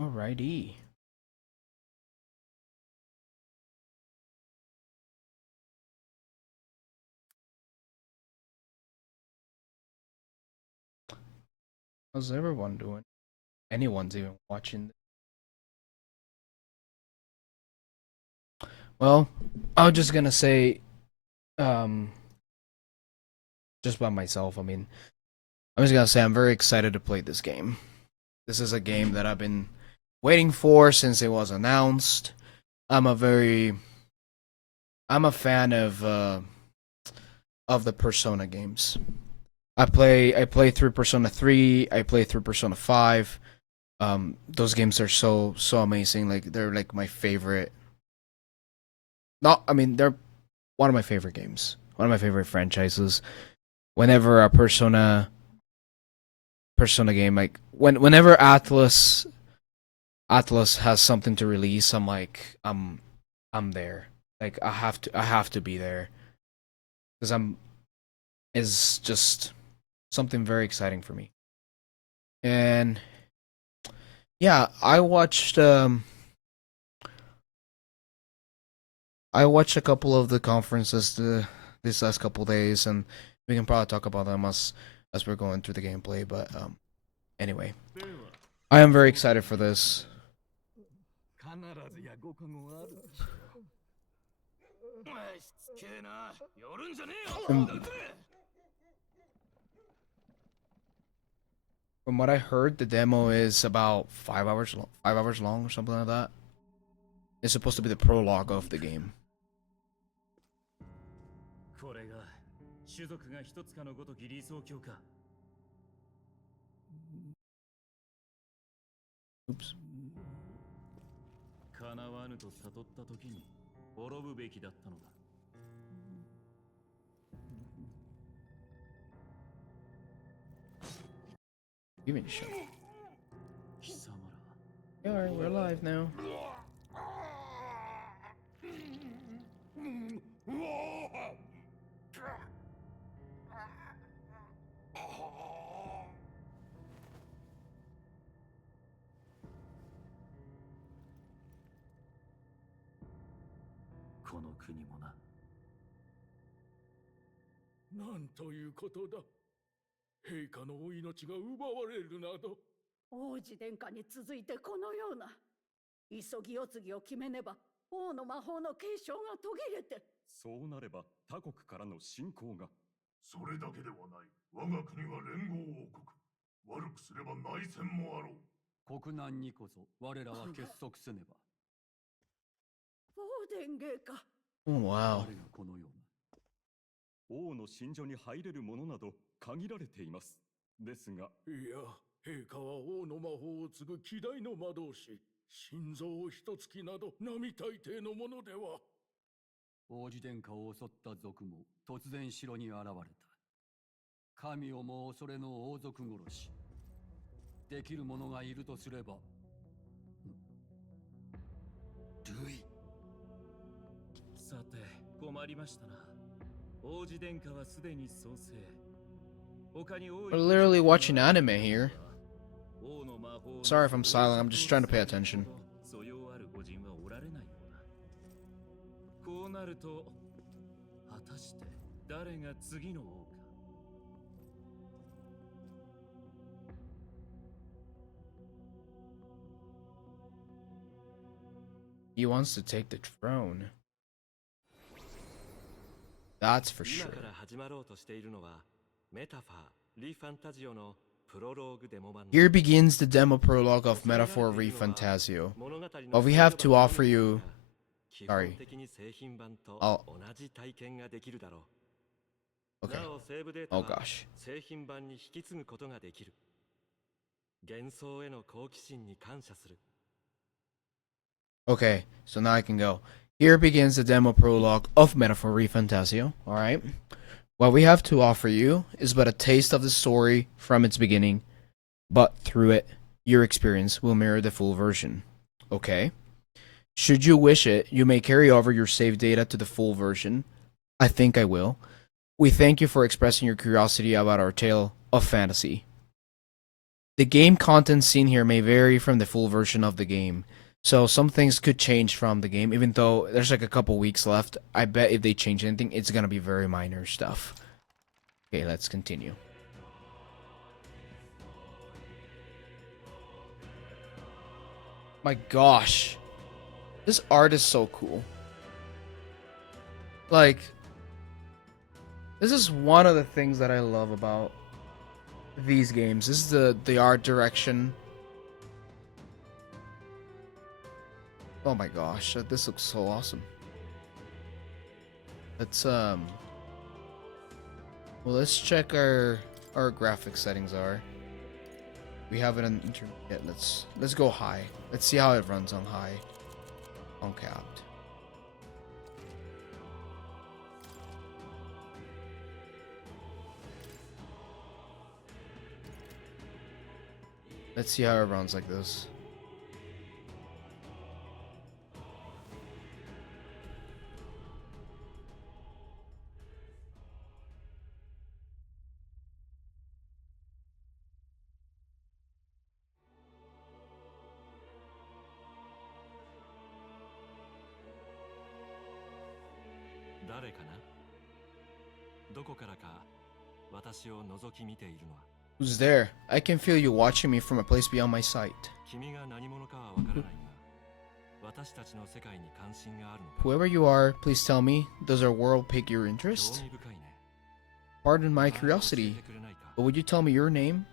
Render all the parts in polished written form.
Alrighty. How's everyone doing? Anyone's even watching. Well, I was just gonna say, um, just by myself. I'm just gonna say I'm very excited to play this game. This is a game that I've been waiting for since it was announced. I'm a very, I'm a fan of the Persona games. I play through Persona 3. I play through Persona 5. Those games are so amazing. Like they're like my favorite. Not, I mean, they're one of my favorite games. One of my favorite franchises. Whenever a Persona game, like whenever Atlas has something to release, I'm there. Like I have to be there because I'm is just something very exciting for me. And yeah, I watched a couple of the conferences this last couple days, and we can probably talk about them as we're going through the gameplay. But anyway, I am very excited for this. From from what I heard, the demo is about 5 hours 5 hours long or something like that. It's supposed to be the prologue of the game. Oops. Even show. Alright, we're live now. この国もな。なんということだ。陛下のお命が奪われるなど。王子殿下に続いてこのような急ぎお次を決めねば王の魔法の継承が途切れて。そうなれば他国からの侵攻が。それだけではない。我が国は連合王国。悪くすれば内戦もあろう。国難にこそ我らは結束せねば。王殿陛下。Oh wow. 誰がこのような。王の寝所に入れるものなど限られています。ですが。いや、陛下は王の魔法を継ぐ希代の魔導士。心臓を一月など並大抵のものでは。王子殿下を襲った賊も突然城に現れた。神をも恐れの王族殺し。できる者がいるとすれば。ルイ。さて、困りましたな。王子殿下はすでに創生。他に多い。We're literally watching anime here. Sorry if I'm silent, I'm just trying to pay attention. 素養ある御人はおられないような。こうなると、果たして誰が次の王か。He wants to take the throne. That's for sure. 今から始まろうとしているのはメタファー・リファンタジオのプロローグデモ版。 Here begins the demo prologue of Metaphor ReFantazio. What we have to offer you. Sorry. I'll... Okay. Oh gosh. 製品版に引き継ぐことができる。幻想への好奇心に感謝する。 Okay, so now I can go. Here begins the demo prologue of Metaphor ReFantazio. Alright. What we have to offer you is but a taste of the story from its beginning, but through it, your experience will mirror the full version. Okay? Should you wish it, you may carry over your save data to the full version. I think I will. We thank you for expressing your curiosity about our tale of fantasy. the game content seen here may vary from the full version of the game. So some things could change from the game, even though there's like a couple weeks left. I bet if they change anything, it's gonna be very minor stuff. Okay, let's continue. My gosh. This art is so cool. Like, this is one of the things that I love about these games. This is the art direction. Oh my gosh, this looks so awesome. Let's well, let's check our graphic settings are. We have it on intermediate. Let's go high. Let's see how it runs on high. Uncapped. Let's see how it runs like this. Who's there? I can feel you watching me from a place beyond my sight. Whoever you are, please tell me, does our world pique your interest? Pardon my curiosity, but would you tell me your name?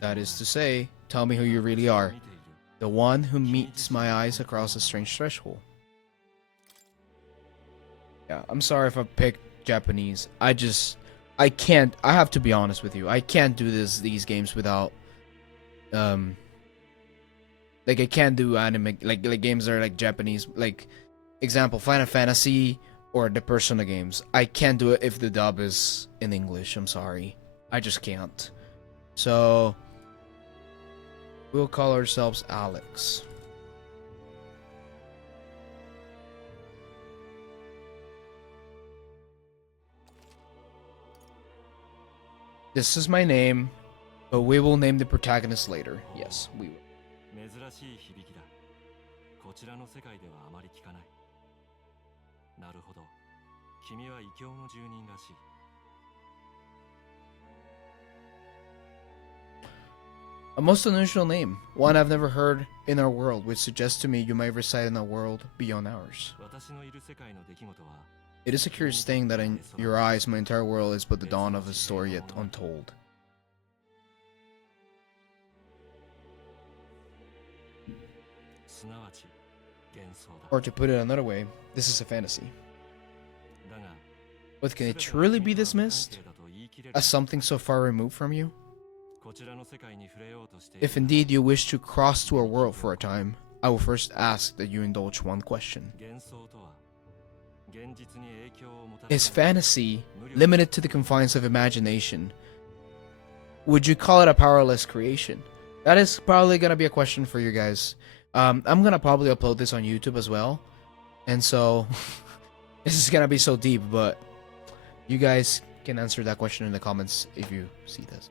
That is to say, tell me who you really are. The one who meets my eyes across a strange threshold. Yeah, I'm sorry if I picked Japanese. I can't. I have to be honest with you. I can't do these games without like I can't do anime like games that are like Japanese, like example Final Fantasy or the Persona games. I can't do it if the dub is in English. I'm sorry. I just can't. So we'll call ourselves Alex. This is my name, but we will name the protagonist later. Yes, we will. A most unusual name, one I've never heard in our world, which suggests to me you might reside in a world beyond ours. It is a curious thing that in your eyes my entire world is but the dawn of a story yet untold. Or to put it another way, this is a fantasy. But can it truly be dismissed as something so far removed from you? If indeed you wish to cross to our world for a time, I will first ask that you indulge one question. Is fantasy limited to the confines of imagination? Would you call it a powerless creation? That is probably gonna be a question for you guys. I'm gonna probably upload this on YouTube as well, and so this is gonna be so deep, but you guys can answer that question in the comments if you see this.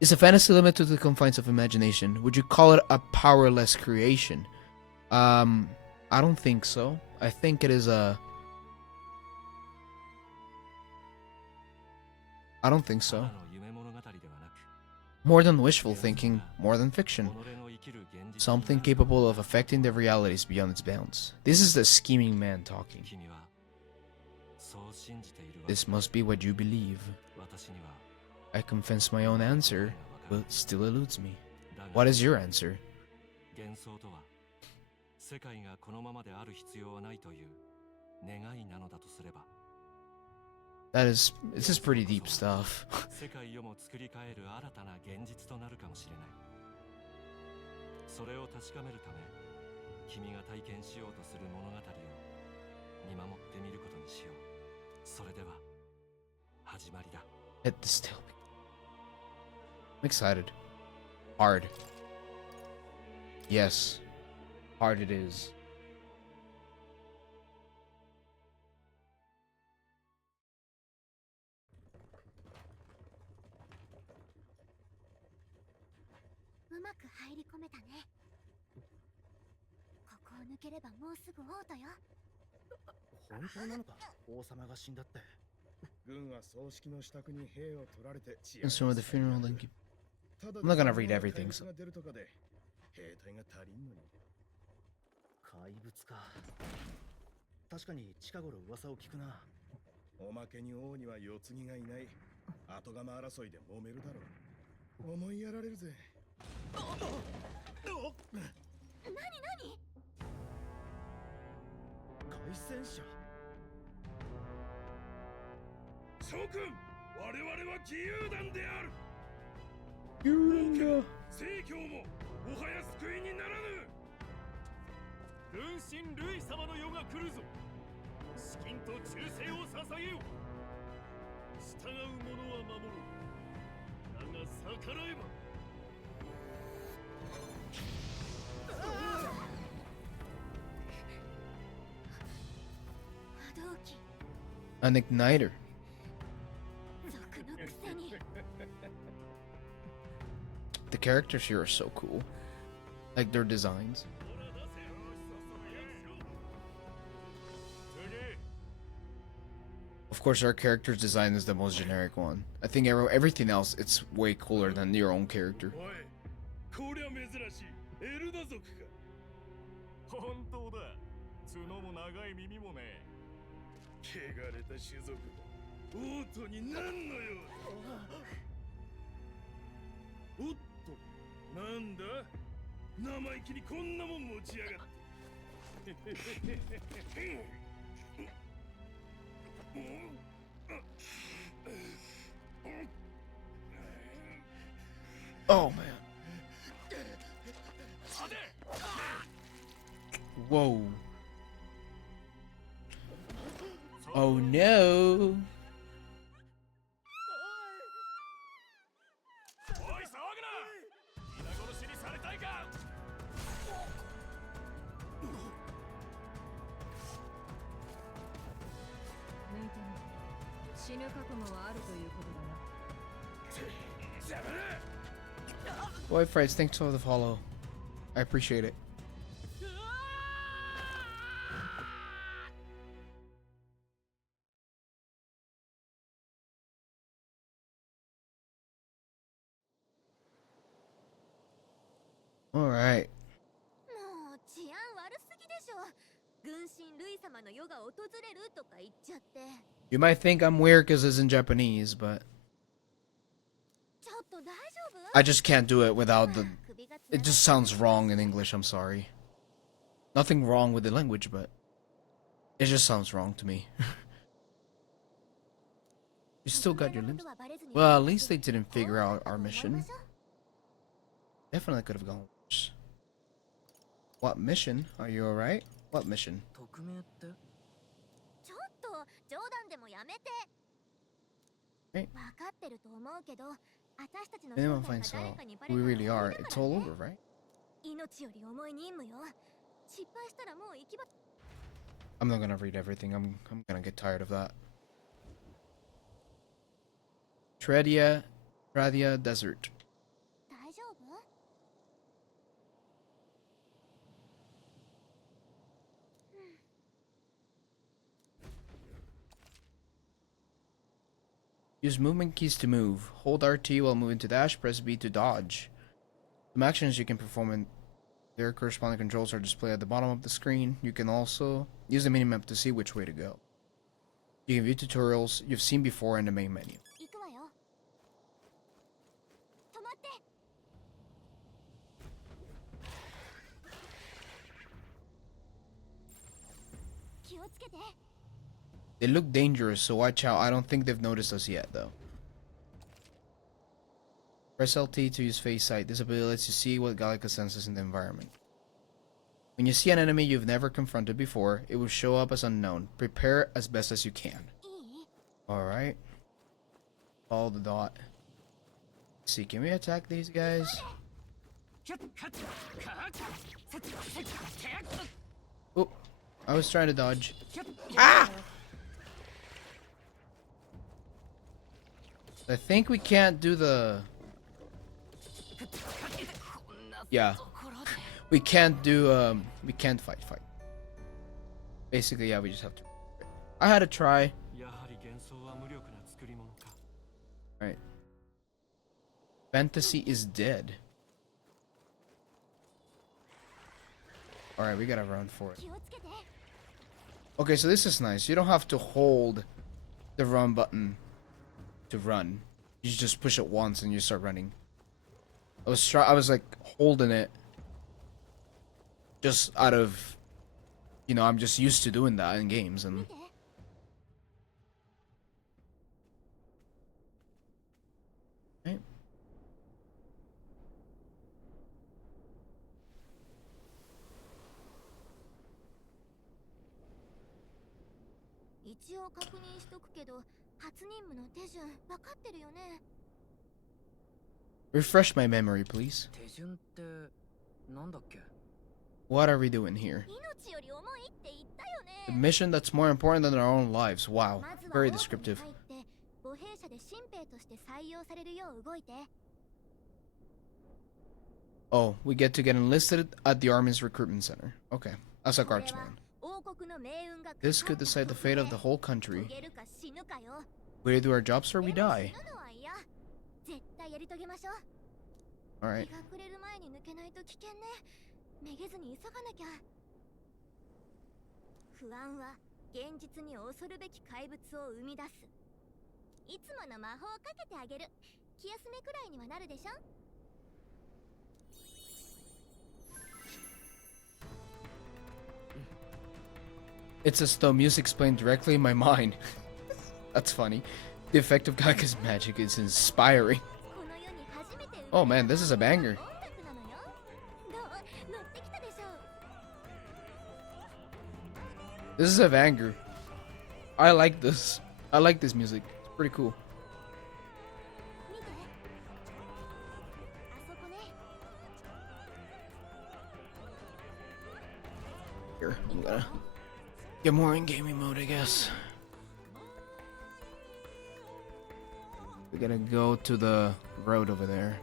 Is a fantasy limited to the confines of imagination? Would you call it a powerless creation? I don't think so. I think it is a... I don't think so. More than wishful thinking, more than fiction. Something capable of affecting the realities beyond its bounds. This is the scheming man talking. This must be what you believe. I confess my own answer, but still eludes me. What is your answer? This is pretty deep stuff. Let this tale begin. I'm excited. Hard. Yes. Hard it is. まく入り込めたね。ここを抜ければもうすぐ王都よ。本当なのか、王様が死んだって。軍は葬式の支度に兵を取られて血や Instrument of the funeral, then keep... I'm not gonna read everything, so... が出るとかで兵隊が足りんのに。怪物か。確かに近頃噂を聞くな。おまけに王には世継ぎがいない。後釜争いで揉めるだろう。思いやられるぜ。何凱旋者。諸君、我々は義勇団である。聖教ももはや救いにならぬ。軍神ルイ様の世が来るぞ。資金と忠誠を捧げよ。従う者は守ろう。だが逆らえば。波動機。 An igniter. 賊のくせに。 The characters here are so cool. Like their designs. Of course, our character's design is the most generic one. I think everything else, it's way cooler than your own character. おい、こりゃ珍しい。エルダ族か。本当だ。角も長い耳もね。汚れた種族だ。王都に何の用だ。おっと、なんだ。生意気にこんなもん持ちやがって。Oh man. Whoa. Oh no. おい騒ぐな。皆殺しにされたいか。抜いてみる。死ぬ覚悟はあるということだな。 Boy Frights, thanks for the follow. I appreciate it. Alright. もう治安悪すぎでしょ。軍神ルイ様の世が訪れるとか言っちゃって。 You might think I'm weird because it's in Japanese, but ちょっと大丈夫？ I just can't do it without the... It just sounds wrong in English, I'm sorry. Nothing wrong with the language, but it just sounds wrong to me. You still got your limbs? Well, at least they didn't figure out our mission. Definitely could have gone worse. What mission? Are you alright? What mission? ちょっと冗談でもやめて。え？分かってると思うけど、私たちの If anyone finds out who we really are, it's all over, right? 命より重い任務よ。失敗したらもう行き場。 I'm not gonna read everything. I'm gonna get tired of that. Tradia Desert. 大丈夫？ Use movement keys to move. Hold RT while moving to dash. Press B to dodge. Some actions you can perform in their corresponding controls are displayed at the bottom of the screen. You can also use the minimap to see which way to go. You can view tutorials you've seen before in the main menu. 行くわよ。止まって。気をつけて。 They look dangerous, so watch out. I don't think they've noticed us yet, though. Press LT to use face sight. This ability lets you see what Gallica senses in the environment. When you see an enemy you've never confronted before, it will show up as unknown. Prepare as best as you can. Alright. Follow the dot. Let's see, can we attack these guys? Oh, I was trying to dodge. Ah! I think we can't do the... Yeah. We can't fight. Basically, yeah, we just have to. I had to try. やはり幻想は無力な作り物か。 Right. Fantasy is dead. Alright, we gotta run for it. 気をつけて。 Okay, so this is nice. You don't have to hold the run button to run. You just push it once and you start running. I was like holding it just out of, you know, I'm just used to doing that in games and 見て。 right. 一応確認しとくけど、初任務の手順分かってるよね。 Refresh my memory, please. 手順ってなんだっけ？ What are we doing here? 命より重いって言ったよ A ね。 mission that's more important than our own lives. Wow. まずは Very オープンに descriptive. 入って母兵者で新兵として採用されるよう動いて。 Oh, we get to get enlisted at the Army's recruitment center. Okay. As a これ guardsman. は王国の命運が This could decide the fate of the whole 遂 country. げるか死ぬかよ。 We do our jobs or we でも die. 死ぬのは嫌。絶対やり遂げましょう。 Alright. 日が暮れる前に抜けないと危険ね。めげずに急がなきゃ。不安は現実に恐るべき怪物を生み出す。いつもの魔法をかけてあげる。気休めくらいにはなるでしょ。 It's as though music's playing directly in my mind. That's funny. The effect of Gaia's magic is inspiring. この世に初めて生 Oh まれ man, た this is a banger. 音楽なのよ。どう？乗ってきたでしょ。 This is a banger. I like this. I like this music. It's pretty cool. 見て。あそこね。 Here, I'm gonna get more in gaming mode, I guess. We're gonna go to the road over there.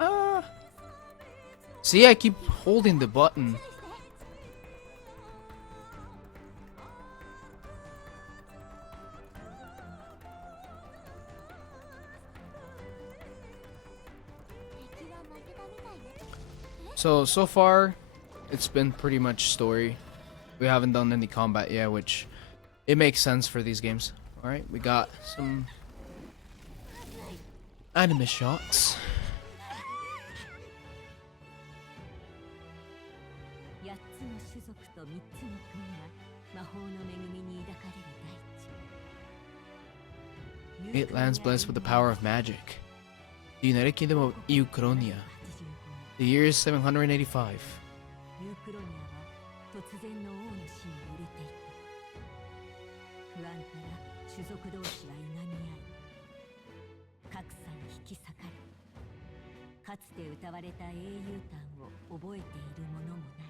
Ah. See, I keep holding the button. So far, it's been pretty much story. We haven't done any combat yet, which it makes sense for these games. Alright, we got some anime shots. 8つの種族と3つの国は魔法の恵みに抱かれる大地。 Eight lands blessed with the power of magic. The United Kingdom of Eucronia. The year is 785. ユークロニアは突然の王の死に揺れていた。不安から種族同士はいがみ合い、格差に引き裂かれ、かつて歌われた英雄譚を覚えている者もない。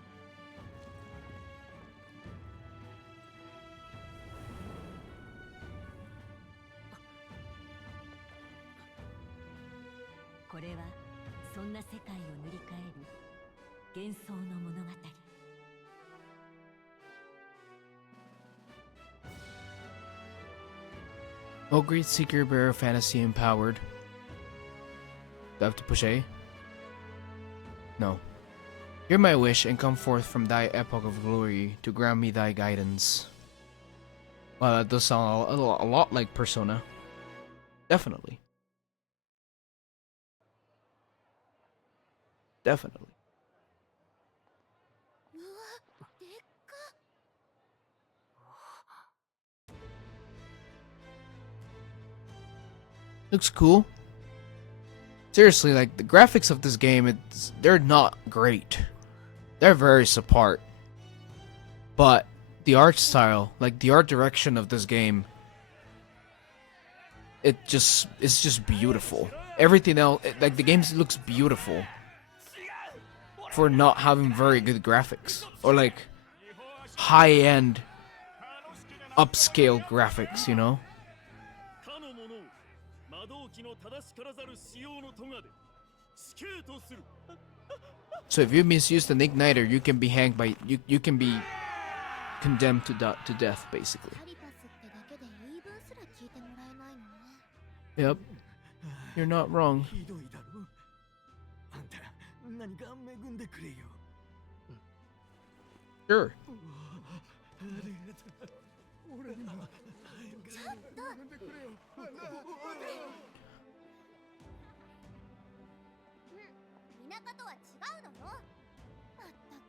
これはそんな世界を塗り替える幻想の物語。 Oh, great seeker, bearer, fantasy empowered. Do I have to push A? No. Hear my wish and come forth from thy epoch of glory to grant me thy guidance. Wow, that does sound a lot like Persona. Definitely. Definitely. うわ、でっか。 Looks cool. Seriously, like the graphics of this game, they're not great. They're very subpar. But the art style, like the art direction of this game, it's just beautiful. Everything else, like the game looks beautiful for not having very good graphics or like high-end upscale graphics, you know? かの者を魔導機の刑とする。 So if you misuse an igniter, you can be hanged by you can be condemned to death basically. カリパスってだけで言い分すら聞いてもらえないのね。 Yep. You're not wrong. ひどいだろ。あんた何か恵んでくれよ。 Sure. ありがとう。俺にもちょっと恵んでくれよ。田舎とは違うのよ。まったく。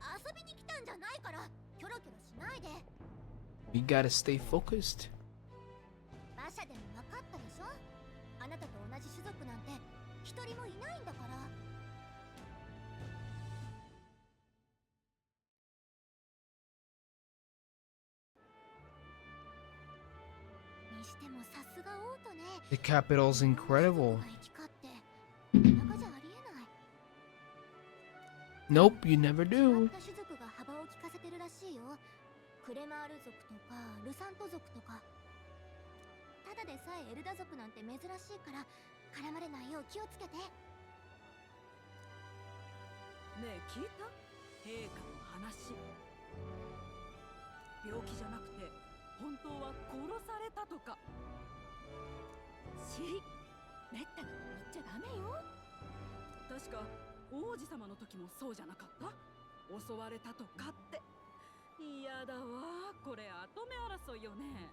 遊びに来たんじゃないからキョロキョロしないで。 You gotta stay focused. 馬車でも分かったでしょ。あなたと同じ種族なんて一人もいないんだから。にしてもさすが王都ね。 The capital's incredible. 生き交ってなかなかじゃありえない。 Nope, you never 違 do. った種族が幅を利かせてるらしいよ。クレマール族とかルサント族とか。ただでさえエルダ族なんて珍しいから絡まれないよう気をつけて。ねえ聞いた？陛下の話。病気じゃなくて本当は殺されたとか。めったに言っちゃダメよ。確か王子様の時もそうじゃなかった？襲われたとかって。嫌だわ、これ跡目争いよね。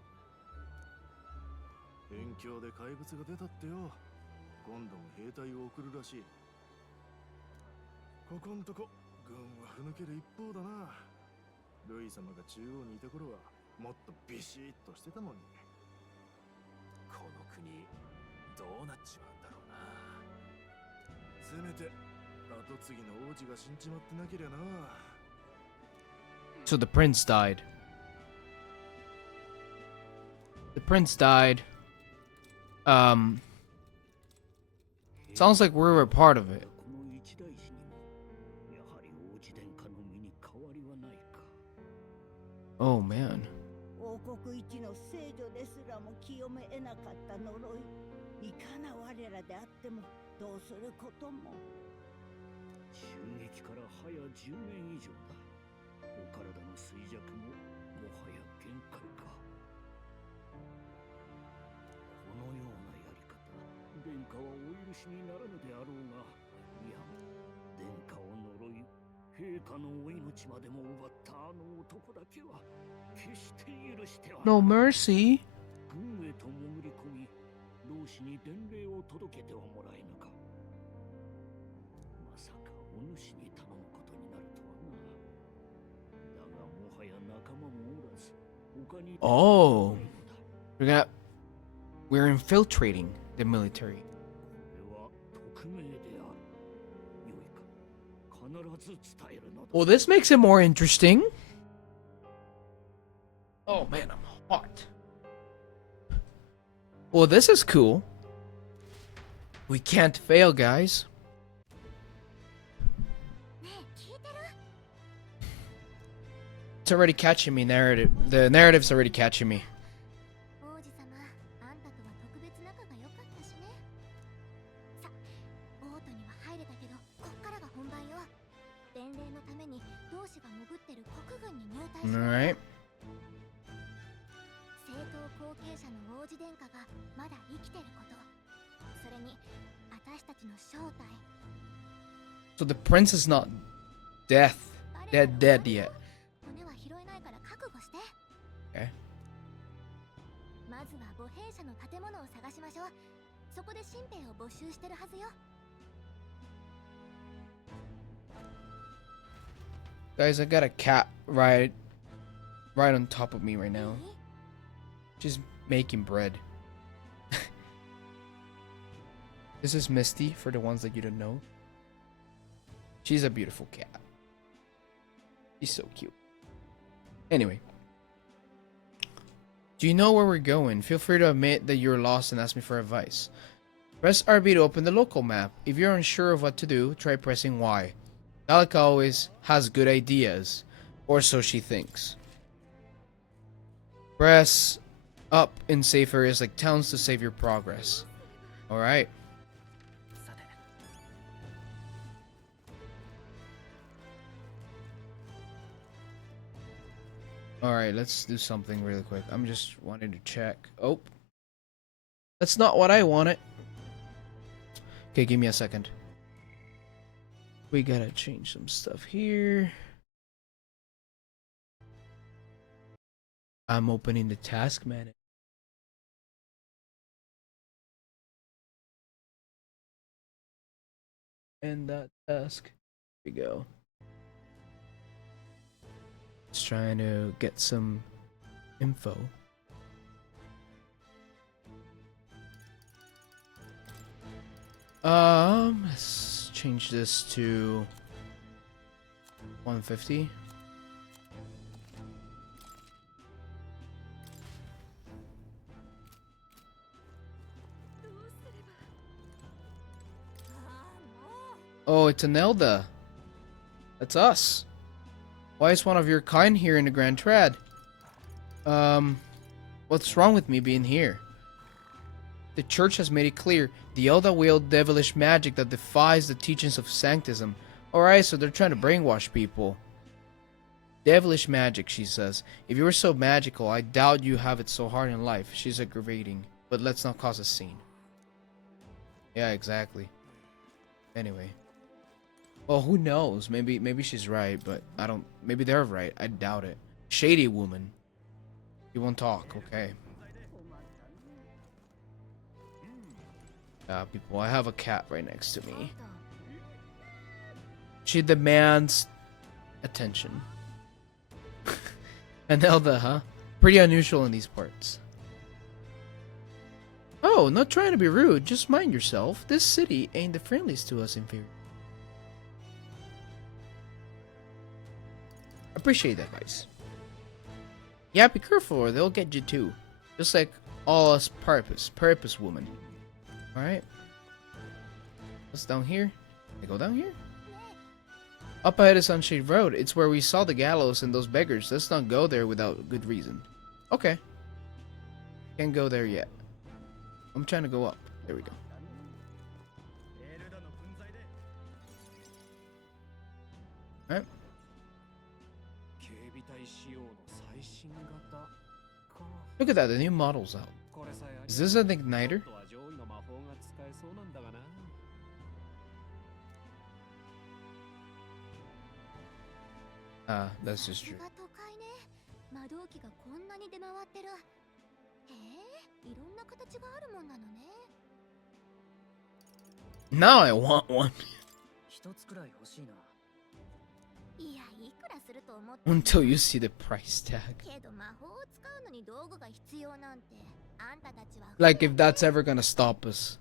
辺境で怪物が出たってよ。今度も兵隊を送るらしい。ここんとこ軍はふぬける一方だな。ルイ様が中央にいた頃はもっとビシッとしてたのに。この国どうなっちまうんだろうな。せめて後継ぎの王子が死んじまってなけりゃな。 So the prince died. The prince died. Sounds like we were a part of it. この一大事にもやはり王子殿下の身に変わりはないか。 Oh man. 王国一の聖女ですらも清め得なかった呪い。いかな我らであってもどうすることも。襲撃から早10年以上だ。お体の衰弱ももはや限界か。このようなやり方、殿下はお許しにならぬであろうが、いや、殿下を呪い、陛下のお命までも奪ったあの男だけは決して許しては No mercy. 軍へと潜り込み、老子に伝令を届けてはもらえぬか。まさかお主に頼むことになるとはな。だがもはや仲間もおらず、他に Oh. We're infiltrating the military. これは匿名である。よいか、必ず伝えるのだ。 Well, this makes it more interesting. Oh man, I'm hot. Well, this is cool. We can't fail, guys. ねえ聞いてる？ It's already catching me, narrative. The narrative's already catching me. 王子様、あんたとは特別仲が良かったしね。さ、王都には入れたけど、こっからが本番よ。伝令のために同志が潜ってる国軍に入隊しよう。 Alright. 正統後継者の王子殿下がまだ生きてること、それに私たちの正体。 So the prince is not dead yet. 骨は拾えないから覚悟して。 Okay. まずは母兵舎の建物を探しましょう。そこで新兵を募集してるはずよ。 Guys, I got a cat right on top of me right now. She's making bread. This is Misty, for the ones that you don't know. She's a beautiful cat. She's so cute. Anyway. Do you know where we're going? Feel free to admit that you're lost and ask me for advice. Press RB to open the local map. If you're unsure of what to do, try pressing Y. Gallica always has good ideas, or so she thinks. Press up in safe areas like towns to save your progress. Alright. さて Alright, let's do something really quick. I'm just wanting to check. Oh. That's not what I wanted. Okay, give me a second. We gotta change some stuff here. I'm opening the task manager. And that task. Here we go. Just trying to get some info. Let's change this to 150. Oh, it's Anelda. That's us. Why is one of your kind here in the Grand Trad? What's wrong with me being here? The church has made it clear. The Elda wield devilish magic that defies the teachings of sanctism. Alright, so they're trying to brainwash people. Devilish magic, she says. If you were so magical, I doubt you have it so hard in life. She's aggravating. But let's not cause a scene. Yeah, exactly. Anyway. Well, who knows? Maybe she's right, but I don't... Maybe they're right. I doubt it. Shady woman. You won't talk, okay. People, I have a cat right next to me. She demands attention. Anelda, huh? Pretty unusual in these parts. Oh, not trying to be rude. Just mind yourself. This city ain't the friendliest to us inferior. Appreciate that advice. Yeah, be careful or they'll get you too. Just like all us purpose woman. Alright. What's down here? I go down here? Up ahead is Sunshade Road. It's where we saw the gallows and those beggars. Let's not go there without good reason. Okay. Can't go there yet. I'm trying to go up. There we go. Alright. Look at that, the new model's out. Is this an igniter? Ah, that's just true. Now I want one. Until you see the price tag. Like if that's ever gonna stop us.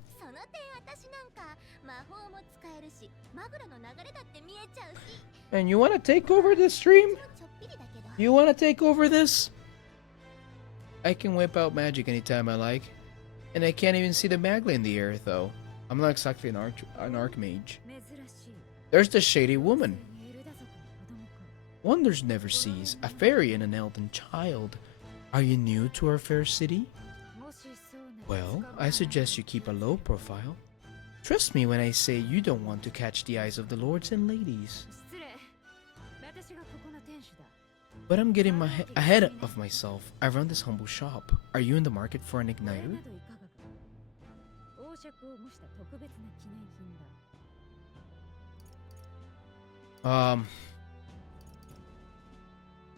And you wanna take over this stream? You wanna take over this? I can whip out magic anytime I like. And I can't even see the magla in the air though. I'm not exactly an archmage. There's the shady woman. Wonders never cease. A fairy and an elven child. Are you new to our fair city? Well, I suggest you keep a low profile. Trust me when I say you don't want to catch the eyes of the lords and ladies. But I'm getting ahead of myself. I run this humble shop. Are you in the market for an igniter?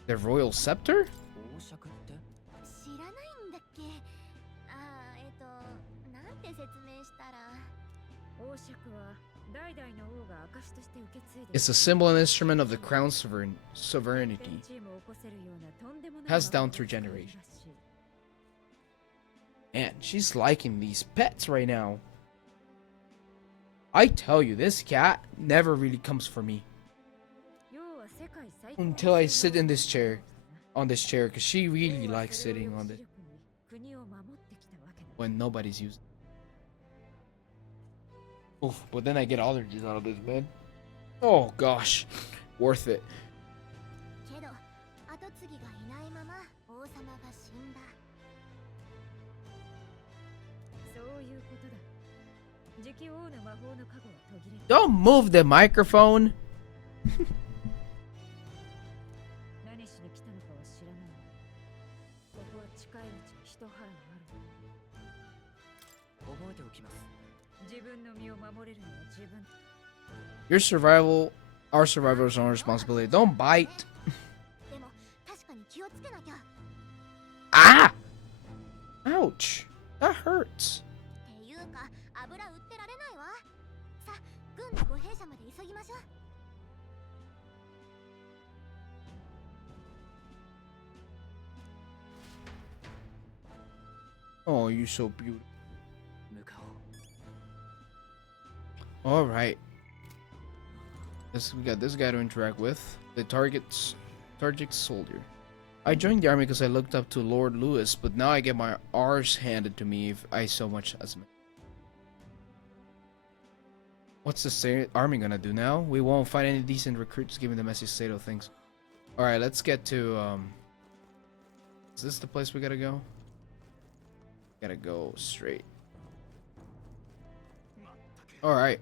The royal scepter? It's a symbol and instrument of the crown's sovereignty. Passed down through generations. Man, she's liking these pets right now. I tell you, this cat never really comes for me. Until I sit in this chair. On this chair, because she really likes sitting on it. When nobody's using it. Oof, but then I get allergies out of this bed. Oh gosh. Worth it. Don't move the microphone. 何しに来たのかは知らない。ここは近いうちに一波乱ある。覚えておきます。自分の身を守れるのは自分。Your survival, our survival is our responsibility. Don't bite. でも確かに気をつけなきゃ。 Ah! Ouch. That hurts. っていうか油売ってられないわ。さあ軍の護兵者まで急ぎましょう。 Oh, you're so beautiful. 向かおう。 All right. We got this guy to interact with. The target soldier. I joined the army because I looked up to Lord Lewis, but now I get my arse handed to me if I so much as. What's the army gonna do now? We won't find any decent recruits given the messy state of things. All right, let's get to. Is this the place we gotta go? Gotta go straight. All right.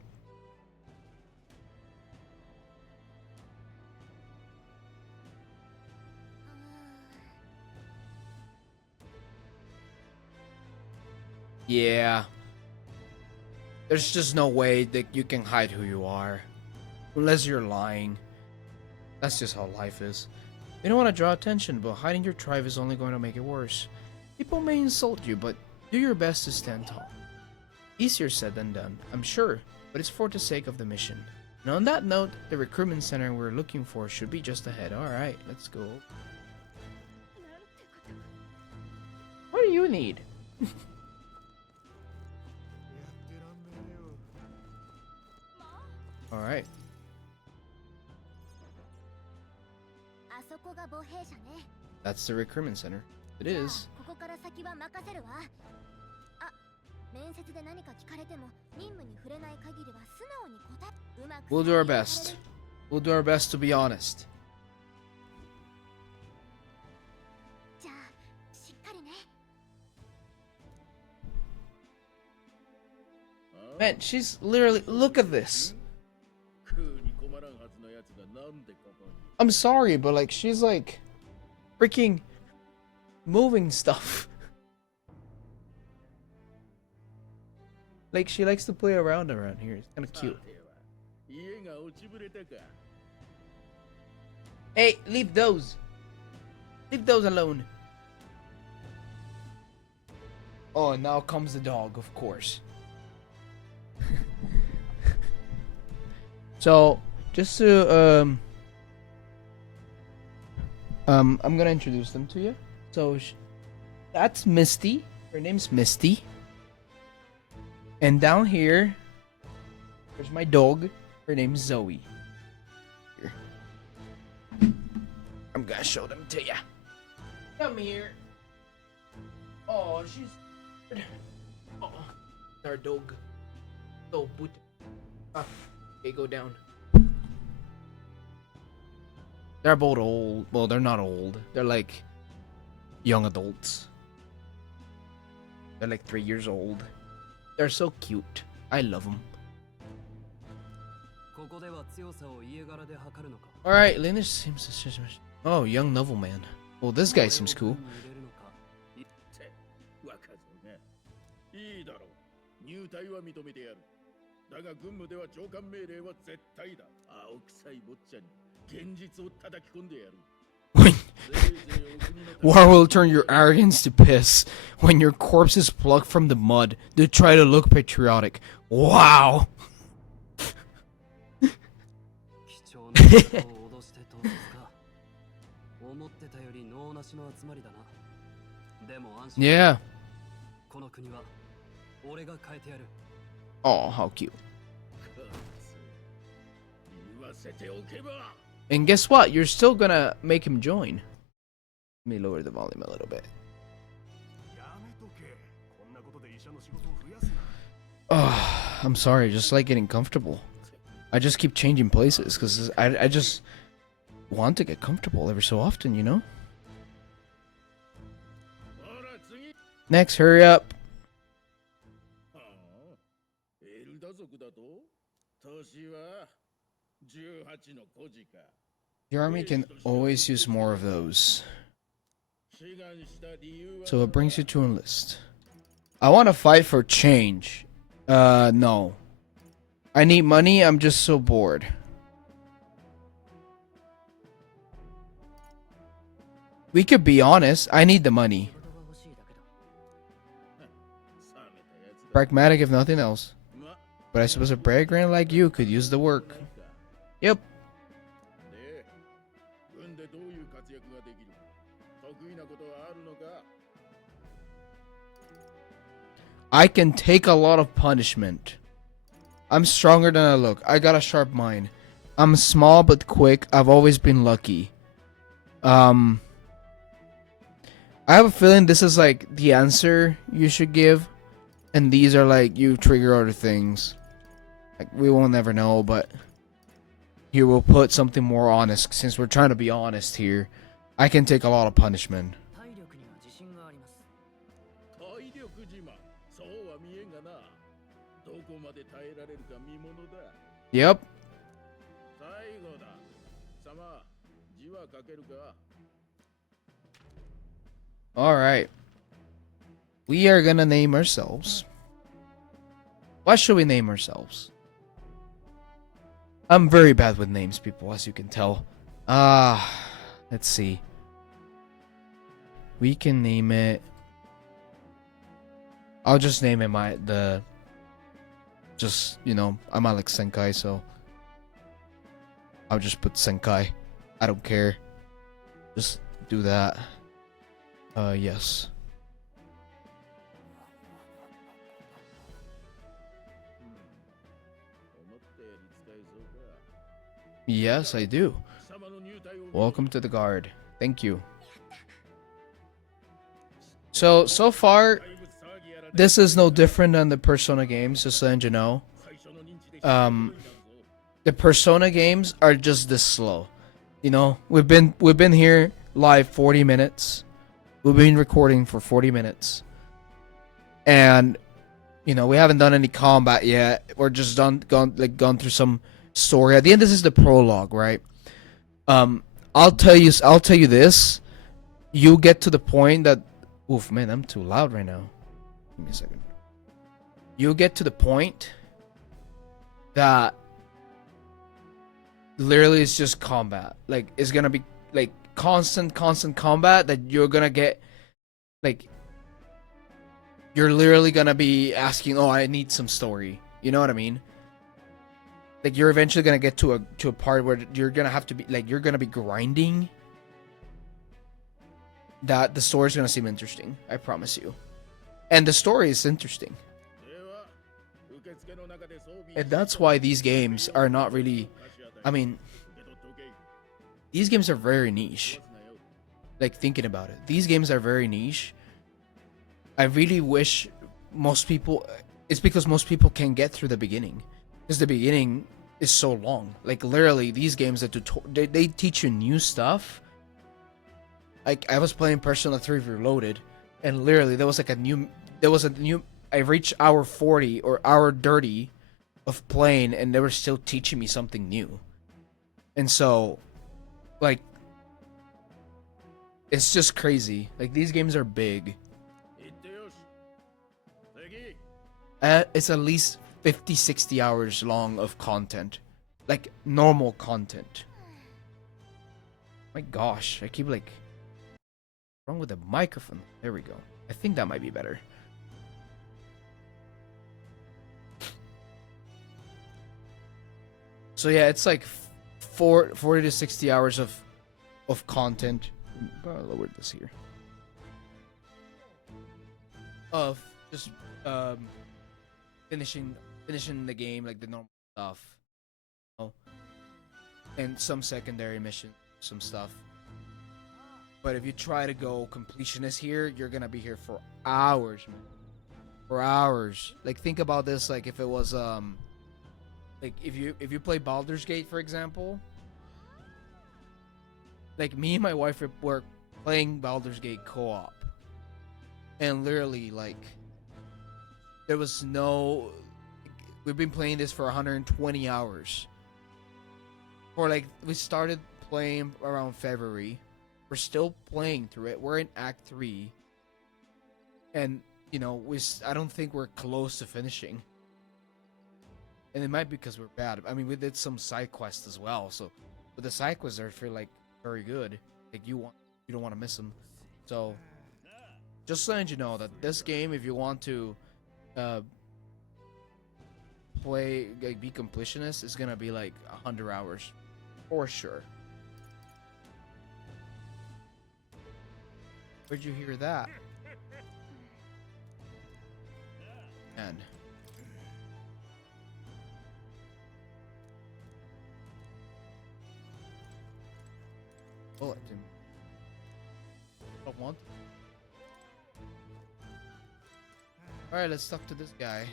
Yeah. There's just no way that you can hide who you are. Unless you're lying. That's just how life is. You don't want to draw attention, but hiding your tribe is only going to make it worse. People may insult you, but do your best to stand tall. Easier said than done, I'm sure, but it's for the sake of the mission. And on that note, the recruitment center we're looking for should be just ahead. Alright, let's go. What do you need? Alright. あそこが護兵舎ね。 That's the recruitment center. It is. ここから先は任せるわ。あ、面接で何か聞かれても任務に触れない限りは素直に答え。うまく We'll do our best. We'll do our best to be honest. じゃあしっかりね。 Man, she's literally. Look at this. I'm sorry, but like, she's like freaking moving stuff. Like, she likes to play around here. It's kind of cute. Hey, leave those. Leave those alone. Oh, and now comes the dog, of course. So, just to I'm gonna introduce them to you. So, that's Misty. Her name's Misty. And down here, there's my dog. Her name's Zoe. Here. I'm gonna show them to you. Come here. Oh, she's. Oh, our dog. So, boot. Okay, go down. They're both old. Well, they're not old. They're like young adults. They're like 3 years old. They're so cute. I love them. Alright, Linus seems suspicious. Oh, young novel man. Well, this guy seems cool. だが軍務では上官命令は絶対だ。青臭い坊ちゃんに現実を叩き込んでやる。War will turn your arrogance to piss when your corpse is plucked from the mud to try to look patriotic. Wow. Yeah. Oh, how cute. And guess what? You're still gonna make him join. Let me lower the volume a little bit. Oh, I'm sorry, just like getting comfortable. I just keep changing places because I just want to get comfortable every so often, you know? Next, hurry up. The army can always use more of those. So it brings you to enlist. I want to fight for change. No. I need money, I'm just so bored. We could be honest, I need the money. Pragmatic if nothing else. But I suppose a braggart like you could use the work. Yep. I can take a lot of punishment. I'm stronger than I look. I got a sharp mind. I'm small but quick. I've always been lucky. I have a feeling this is like the answer you should give. And these are like you trigger other things. Like we will never know, but here we'll put something more honest since we're trying to be honest here. I can take a lot of punishment. Yep. Alright. We are gonna name ourselves. What should we name ourselves? I'm very bad with names, people, as you can tell. Let's see. We can name it. I'll just name it you know, I'm AlxZenkai, so I'll just put Senkai. I don't care. Just do that. Yes. Yes, I do. Welcome to the guard. Thank you. So far, this is no different than the Persona games, just letting you know. The Persona games are just this slow. You know, we've been here live 40 minutes. We've been recording for 40 minutes. And you know, we haven't done any combat yet. We're just gone through some story. At the end, this is the prologue, right? I'll tell you this. You get to the point that, oof, man, I'm too loud right now. Give me a second. You'll get to the point that literally it's just combat. Like, it's gonna be like constant combat that you're gonna get. Like, you're literally gonna be asking, oh, I need some story. You know what I mean? Like, you're eventually gonna get to a part where you're gonna have to be like, you're gonna be grinding. That the story's gonna seem interesting. I promise you. And the story is interesting. And that's why these games are not really, I mean, these games are very niche. Like, thinking about it, these games are very niche. I really wish most people, it's because most people can get through the beginning, because the beginning is so long. Like, literally, these games that they teach you new stuff. Like, I was playing Persona 3 Reloaded, and literally there was a new, I reached hour 40 or hour 30 of playing, and they were still teaching me something new. And so, like, it's just crazy. Like, these games are big. It's at least 50-60 hours long of content. Like, normal content. My gosh, I keep like, wrong with the microphone. There we go. I think that might be better. So yeah, it's like 40 to 60 hours of content. I'll lower this here. Of just finishing the game, like the normal stuff. Oh. And some secondary mission, some stuff. But if you try to go completionist here, you're gonna be here for hours, man. For hours. Like, think about this, like if it was like if you play Baldur's Gate, for example. Like, me and my wife were playing Baldur's Gate co-op. And literally, like, there was no, we've been playing this for 120 hours. Or like we started playing around February. We're still playing through it. We're in Act 3. And, you know, I don't think we're close to finishing. And it might be because we're bad. I mean, we did some side quests as well. So, but the side quests are feel like very good. Like you don't want to miss them. So, just letting you know that this game, if you want to play, like, be completionist, is gonna be like 100 hours for sure. Where'd you hear that? Man. Bullet. I want. Alright, let's talk to this guy.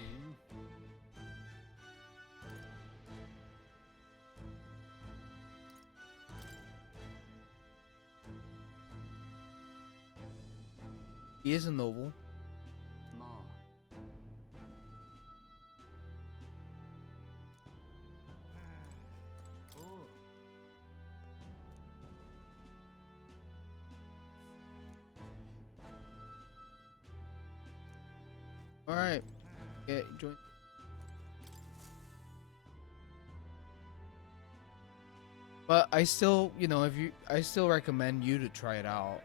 He is a noble. Alright. Yeah, join. But I still, you know, I still recommend you to try it out.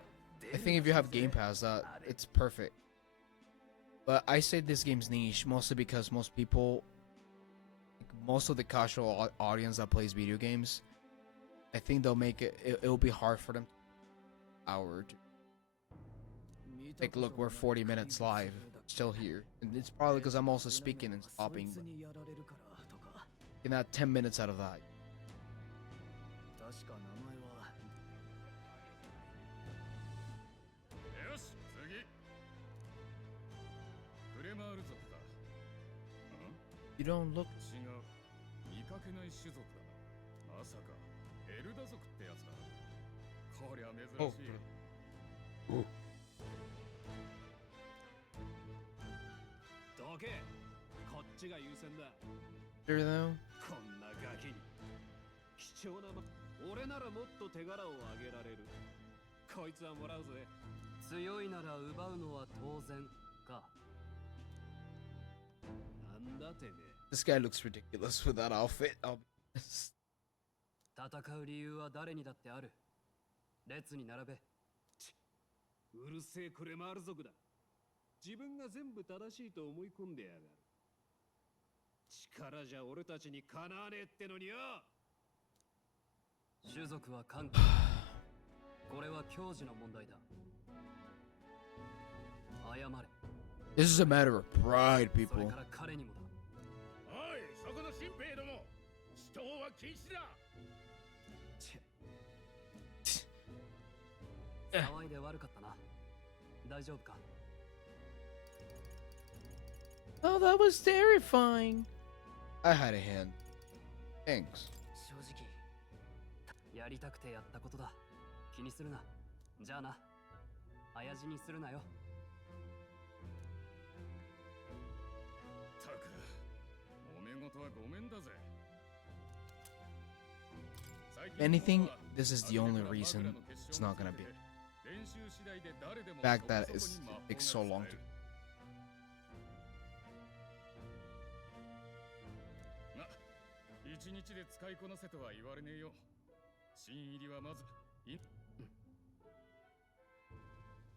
I think if you have Game Pass, it's perfect. But I say this game's niche mostly because most people, most of the casual audience that plays video games, I think they'll make it'll be hard for them. Hour. Like, look, we're 40 minutes live, still here, and it's probably because I'm also speaking and stopping. Get that 10 minutes out of that. You don't look. Oh. Oh. There though. 俺ならもっと手柄をあげられる。こいつはもらうぜ。強いなら奪うのは当然か。なんだてめえ。This guy looks ridiculous with that outfit. I'll be honest. 戦う理由は誰にだってある。列に並べ。うるせえクレマール族だ。自分が全部正しいと思い込んでやがる。力じゃ俺たちにかなわねえってのによ。種族は関係ない。これは教授の問題だ。謝れ。This is a matter of pride, それ people. から彼にもだ。おい、そこの新兵ども、死闘は禁止だ。騒いで悪かったな。大丈夫か。Oh, that was terrifying. I had a hand. Thanks. 正直やりたくてやったことだ。気にするな。じゃあな。親父にするなよ。たく、おめ事はごめんだぜ。Anything, this is the only reason it's not gonna be. The fact that it takes so long to. 一日で使いこなせとは言われねえよ。新入りはまず。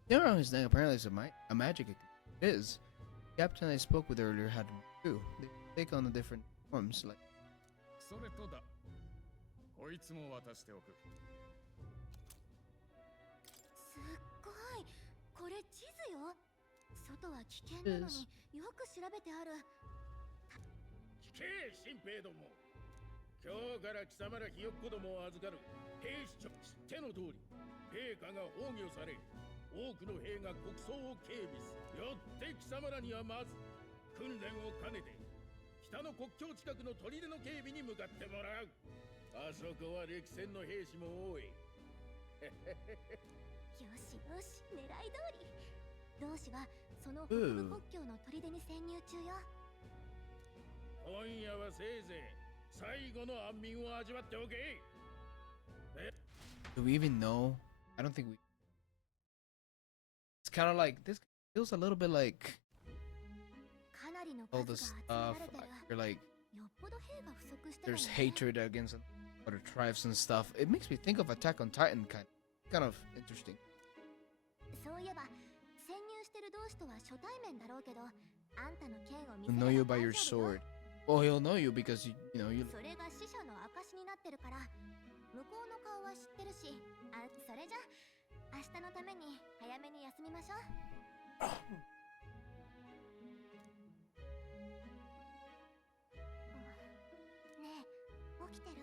The other his name apparently is a magic. It is. The captain I spoke with earlier had two. They take on the different forms, like. それとだ。こいつも渡しておく。すっごい。これ地図よ。外は危険なのによく調べてある。聞け、新兵ども。今日から貴様らひよっこどもを預かる兵士長。知っての通り、陛下が崩御され、多くの兵が国葬を警備す。よって貴様らにはまず訓練を兼ねて北の国境近くの砦の警備に向かってもらう。あそこは歴戦の兵士も多い。よしよし、狙い通り。同志はその北部国境の砦に潜入中よ。今夜はせいぜい最後の安眠を味わっておけ。 Do we even know? I don't think we. It's kind of like this feels a little bit like かなりの all 数 the が集めら stuff. れてる。 You're like よっぽど兵が不足してたの there's ね。 hatred against other tribes and stuff. It makes me think of Attack on Titan, kind of interesting. そういえば潜入してる同士とは初対面だろうけど、あんたの剣を見 He'll せ know れ you ば by 大 your 丈夫よ。 sword. Well, he'll know you because you know you. それが死者の証になってるから、向こうの顔は知ってるし、それじゃ明日のために早めに休みましょう。ねえ、起きてる？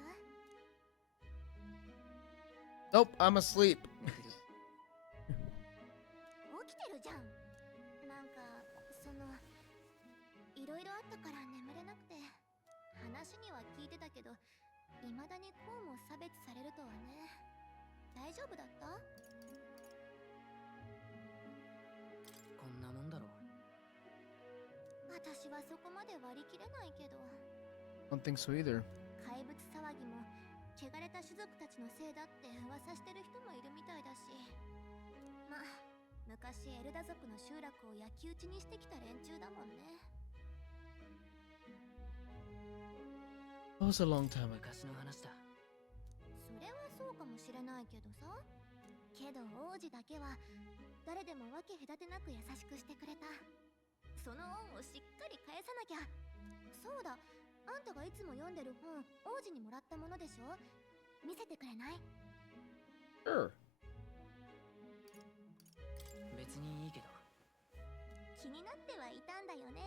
Nope, I'm asleep. 起きてるじゃん。なんかいろいろあったから眠れなくて、話には聞いてたけど、未だにこうも差別されるとはね。大丈夫だった？こんなもんだろう。私はそこまで割り切れないけど。 Don't think so either. 怪物騒ぎも汚れた種族たちのせいだって噂してる人もいるみたいだし、まあ昔エルダ族の集落を焼き討ちにしてきた連中だもんね。 That was a long time ago. 昔の話だ。それはそうかもしれないけどさ。けど王子だけは誰でも分け隔てなく優しくしてくれた。その恩をしっかり返さなきゃ。そうだ、あんたがいつも読んでる本、王子にもらったものでしょ。見せてくれない？ Sure. 別にいいけど。気になってはいたんだよね。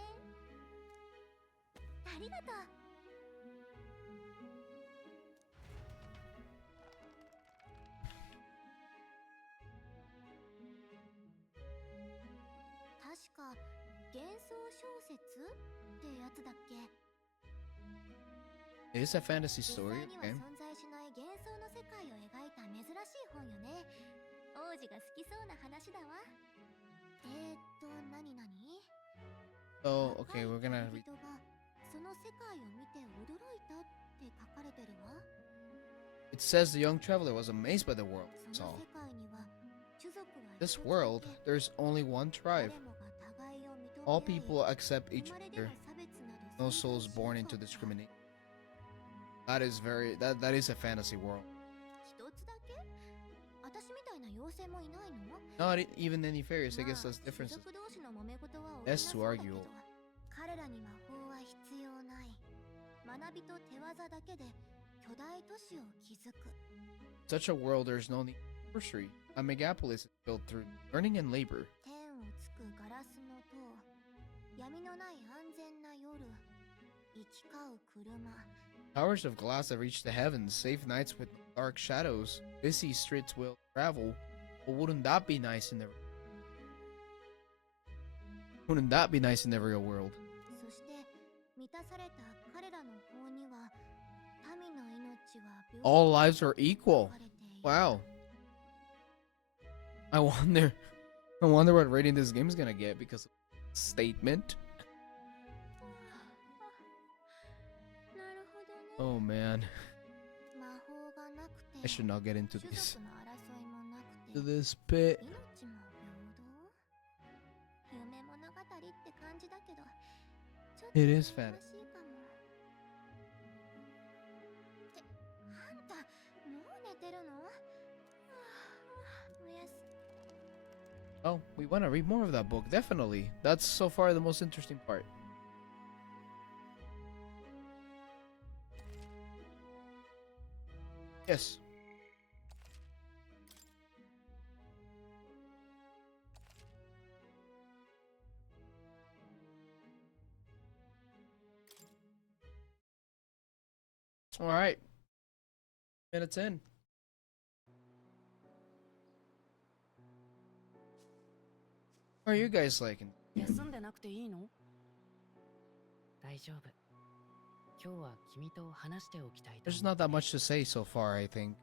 ありがとう。確か幻想小説ってやつだっけ。 It is a fantasy 実 story, 際には okay? 存在しない幻想の世界を描いた珍しい本よね。王子が好きそうな話だわ。何々？ So, okay, we're gonna 若い人がその世界を見て驚いたって書かれてるわ。 It says the young traveler was amazed by the world. そ So, の世界には種族は this 一つだけ。 world, there's only one tribe. 誰もが互いを認め合い、 All people accept each 生まれで other. の差別など No 存在 souls しな born か into った。 discrimination. That is a fantasy world. 一つだけ？私みたいな妖精もいないの？ Not even any fairies. I guess まあ that's differences. 種族同士の揉め事は Yes 起きな to そうだけ argue. ど、彼らに魔法は必要ない。学びと手技だけで巨大都市を築く。 Such a world, there's no need for sorcery. A megapolis is built through learning and labor. 天をつくガラスの塔、闇のない安全な夜、行き交う車。 Towers of glass that reach the heavens, safe nights with dark shadows, busy streets will travel. But wouldn't that be nice in the real world? そして満たされた彼らの法には、民の命は平等 All lives are と equal. 書かれている。 Wow. I wonder what rating this game is gonna get because of statement. なるほどね。 Oh man, 魔法がなくて I should not get into 種 this 族の争いもなく to て this pit. 命も平等。夢物語って感じだけど、ちょっと It is 羨 fantasy. ましいかも。ってあんたもう寝てるの？おやす。 Oh, we want to read more of that book. Definitely. That's so far the most interesting part. Yes. All right. Minutes in. How are you guys liking? 休んでなくていいの？大丈夫。今日は君と話しておきたいと There's not that much to say so far, I think.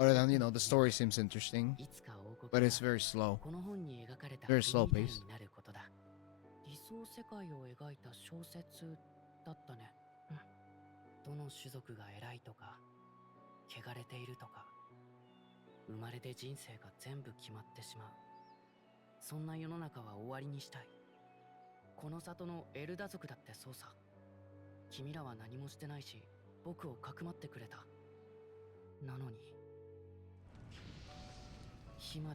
Other than, the story seems interesting, いつか王 but 国 it's が very slow. この本に描かれた Very slow 国みたい paced. になることだ。理想世界を描いた小説だったね。どの種族が偉いとか、汚れているとか、生まれて人生が全部決まってしまう。そんな世の中は終わりにしたい。この里のエルダ族だってそうさ。君らは何もしてないし、僕をかくまってくれた。なのに。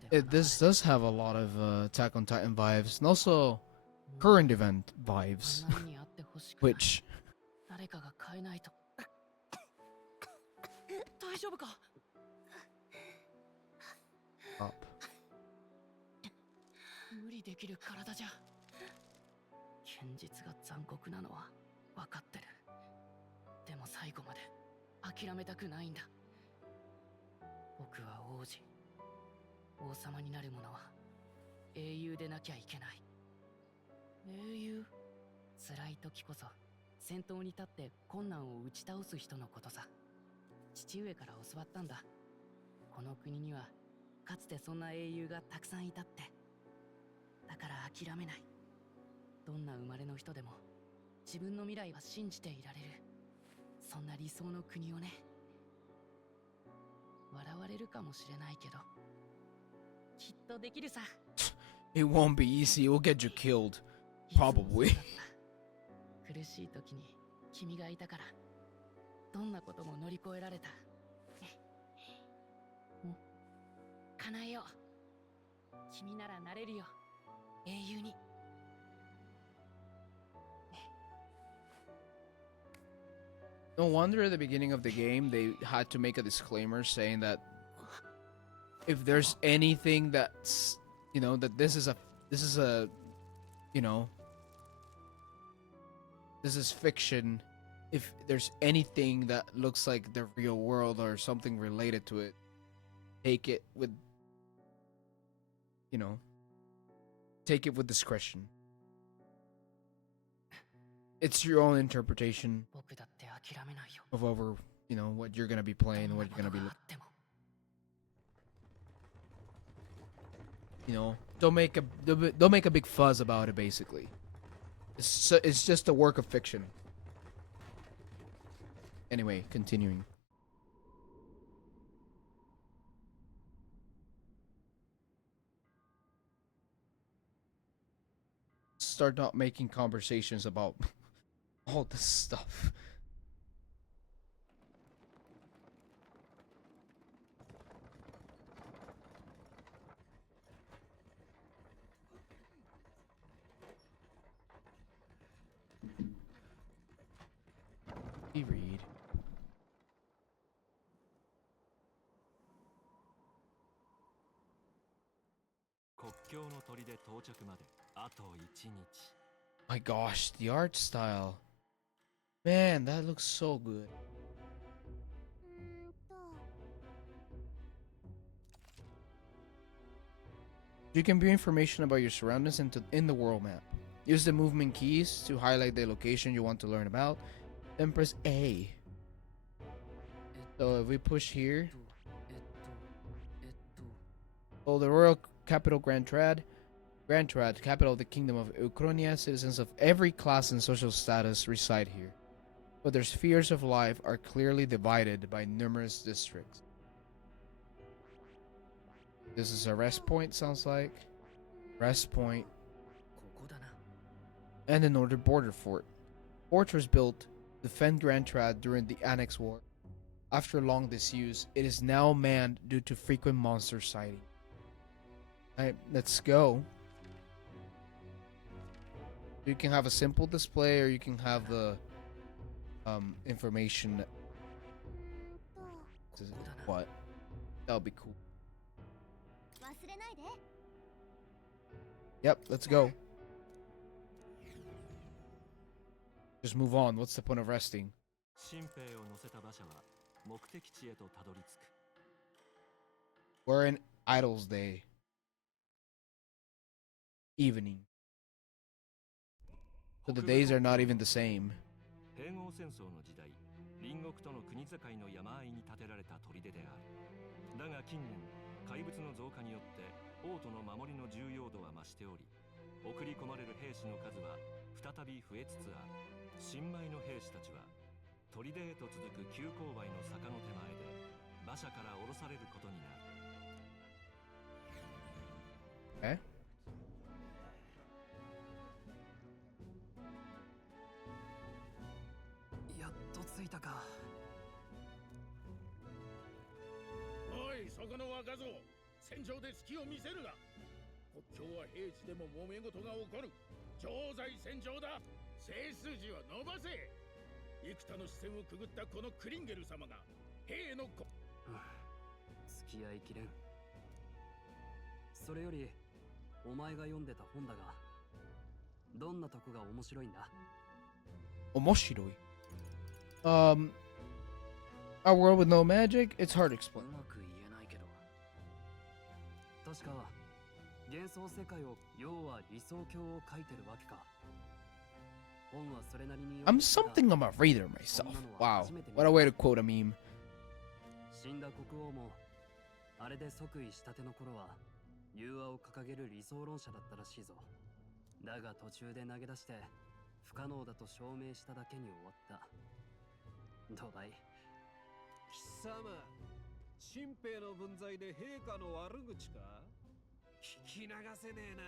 This does have a lot of Attack on Titan vibes, and also current event vibes, which 誰かが変えないと。大丈夫かup. 無理できる体じゃ。現実が残酷なのは分かってる。でも最後まで諦めたくないんだ。僕は王子。王様になる者は英雄でなきゃいけない。英雄？辛い時こそ先頭に立って困難を打ち倒す人のことさ。父上から教わったんだ。この国にはかつてそんな英雄がたくさんいたって。だから諦めない。どんな生まれの人でも自分の未来は信じていられる。そんな理想の国をね。笑われるかもしれないけど、きっとできるさ。It won't be easy. It will get you killed, probably. 苦しい時に君がいたから、どんなことも乗り越えられた。叶えよう。君ならなれるよ。英雄に。No wonder at the beginning of the game they had to make a disclaimer saying that if there's anything that's, you know, that this is a, you know, this is fiction. If there's anything that looks like the real world or something related to it, take it with, you know, take it with discretion. It's your own interpretation of over, you know, what you're gonna be playing, what you're gonna be, you know, don't make a big fuzz about it. Basically, it's just a work of fiction. Anyway, continuing. Start not making conversations about all this stuff. We read. 国境の砦到着まであと1日。My gosh, the art style. Man, that looks so good. You can view information about your surroundings in the world map. Use the movement keys to highlight the location you want to learn about. Then press A. So if we push here. Oh, the royal capital Grand Trad, capital of the kingdom of Ukronia. Citizens of every class and social status reside here, but their spheres of life are clearly divided by numerous districts. This is a rest point, sounds like. Rest point. And the northern border fort. Fort was built to defend Grand Trad during the Annex War. After long disuse, it is now manned due to frequent monster sighting. Alright, let's go. You can have a simple display, or you can have the information. What? That would be cool. Yep, let's go. Just move on. What's the point of resting? We're in Idol's Day. Evening. So the days are not even the same. 併合戦争の時代、隣国との国境の山あいに建てられた砦である。だが近年、怪物の増加によって王都の守りの重要度は増しており、送り込まれる兵士の数は再び増えつつある。新米の兵士たちは砦へと続く急勾配の坂の手前で馬車から降ろされることになる。やっと着いたか。おい、そこの若造、戦場で隙を見せるな。国境は平地でも揉め事が起こる。常在戦場だ。背筋を伸ばせ。幾多の視線をくぐったこのクリンゲル様が兵の子。付き合いきれん。それよりお前が読んでた本だが、どんなとこが面白いんだ？面白い。A world with no magic? It's hard to う explain. まく言えないけど、確か幻想世界を、要は理想郷を書いてるわけか。本はそれなりに I'm something of a reader myself. Wow. What a way to quote a meme. 死んだ国王もあれで即位したての頃は融和を掲げる理想論者だったらしいぞ。だが途中で投げ出して不可能だと証明しただけに終わった。どうだい？貴様、新兵の分際で陛下の悪口か？聞き流せねえな。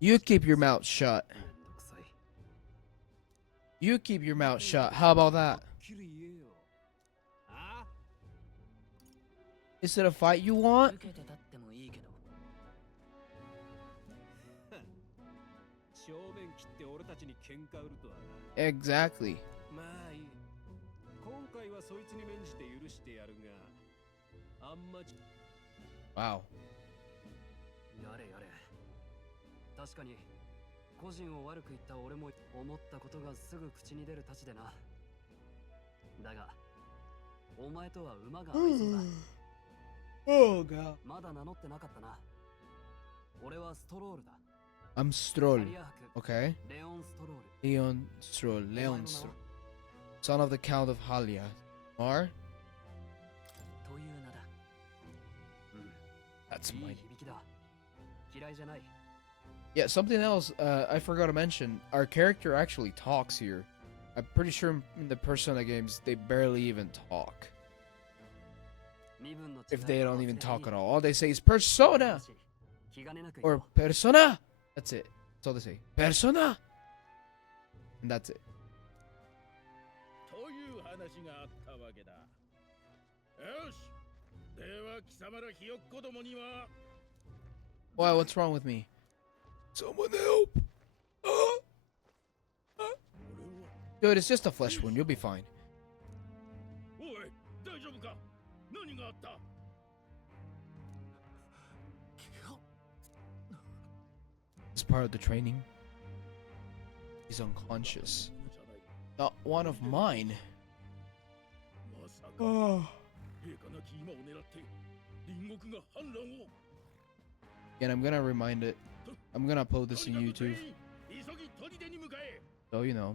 You keep your mouth shut. You keep your mouth shut. How about that? Is it a fight you want? 受けて立ってもいいけど。正面切って俺たちに喧嘩売るとはな。 Exactly. まあいい。今回はそいつに免じて許してやるが、あんまち。Wow. やれやれ。確かに個人を悪く言った俺も思ったことがすぐ口に出るたちでな。だがお前とは馬が合いそうだ。Oh god. まだ名乗ってなかったな。俺はストロールだ。 I'm Stroll. Okay. レオン・ストロール。 Leon Stroll. Leon Stroll. Son of the Count of Halia. Mar? という名だ。That's いい my. 響きだ。嫌いじゃない。 Yeah, something else I forgot to mention. Our character actually talks here. I'm pretty sure in the Persona games they barely even talk. If they don't even talk at all they say is Persona or Persona. That's it. That's all they say. Persona. And that's it. という話があったわけだ。よし。では貴様らひよっこどもには。Wow, what's wrong with me? Someone help! Dude, it's just a flesh wound. You'll be fine. おい、大丈夫か？何があった？ As part of the training, he's unconscious. Not one of mine. まさか。 Oh. 陛下なき今を狙って隣国が反乱を。 And I'm gonna remind it. I'm gonna upload this to YouTube. So, you know,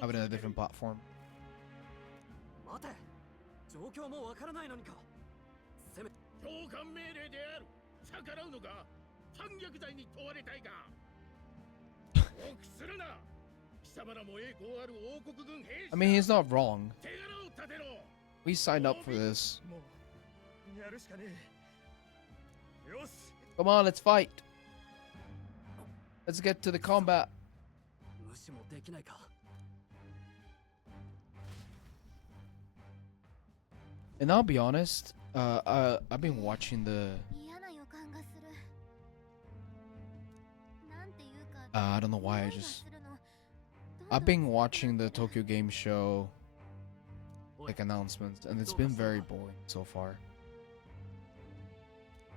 have it on a different platform. 待て。状況もわからないのにか。せめ。召喚命令である。逆らうのか。反逆罪に問われたいか。臆するな。貴様らも栄光ある王国軍兵士。 I mean, he's not wrong. 手柄を立てろ。 We signed up for this. もうやるしかねえ。よし。 Come on, let's fight. Let's get to the combat. 無視もできないか。 And I'll be honest, I've been watching the. 嫌な予感がする。なんていうか。I don't know why I just. I've been watching the Tokyo Game Show, like announcements, and it's been very boring so far.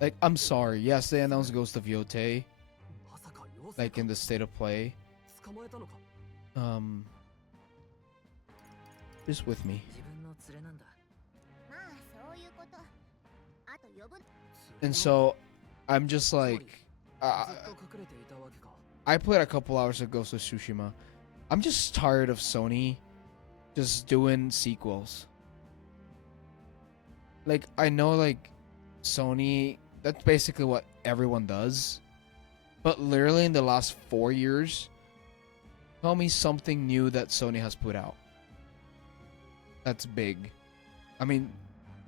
Like, I'm sorry. Yes, they announced Ghost of Yotei, like in the state of play. Just with me. 自分の連れなんだ。まあそういうこと。あと呼ぶ。 And so, I'm just like, ずっと隠れていたわけか。 I played a couple hours of Ghost of Tsushima. I'm just tired of Sony just doing sequels. Like, I know, like, Sony, that's basically what everyone does. But literally in the last 4 years, tell me something new that Sony has put out. That's big. I mean,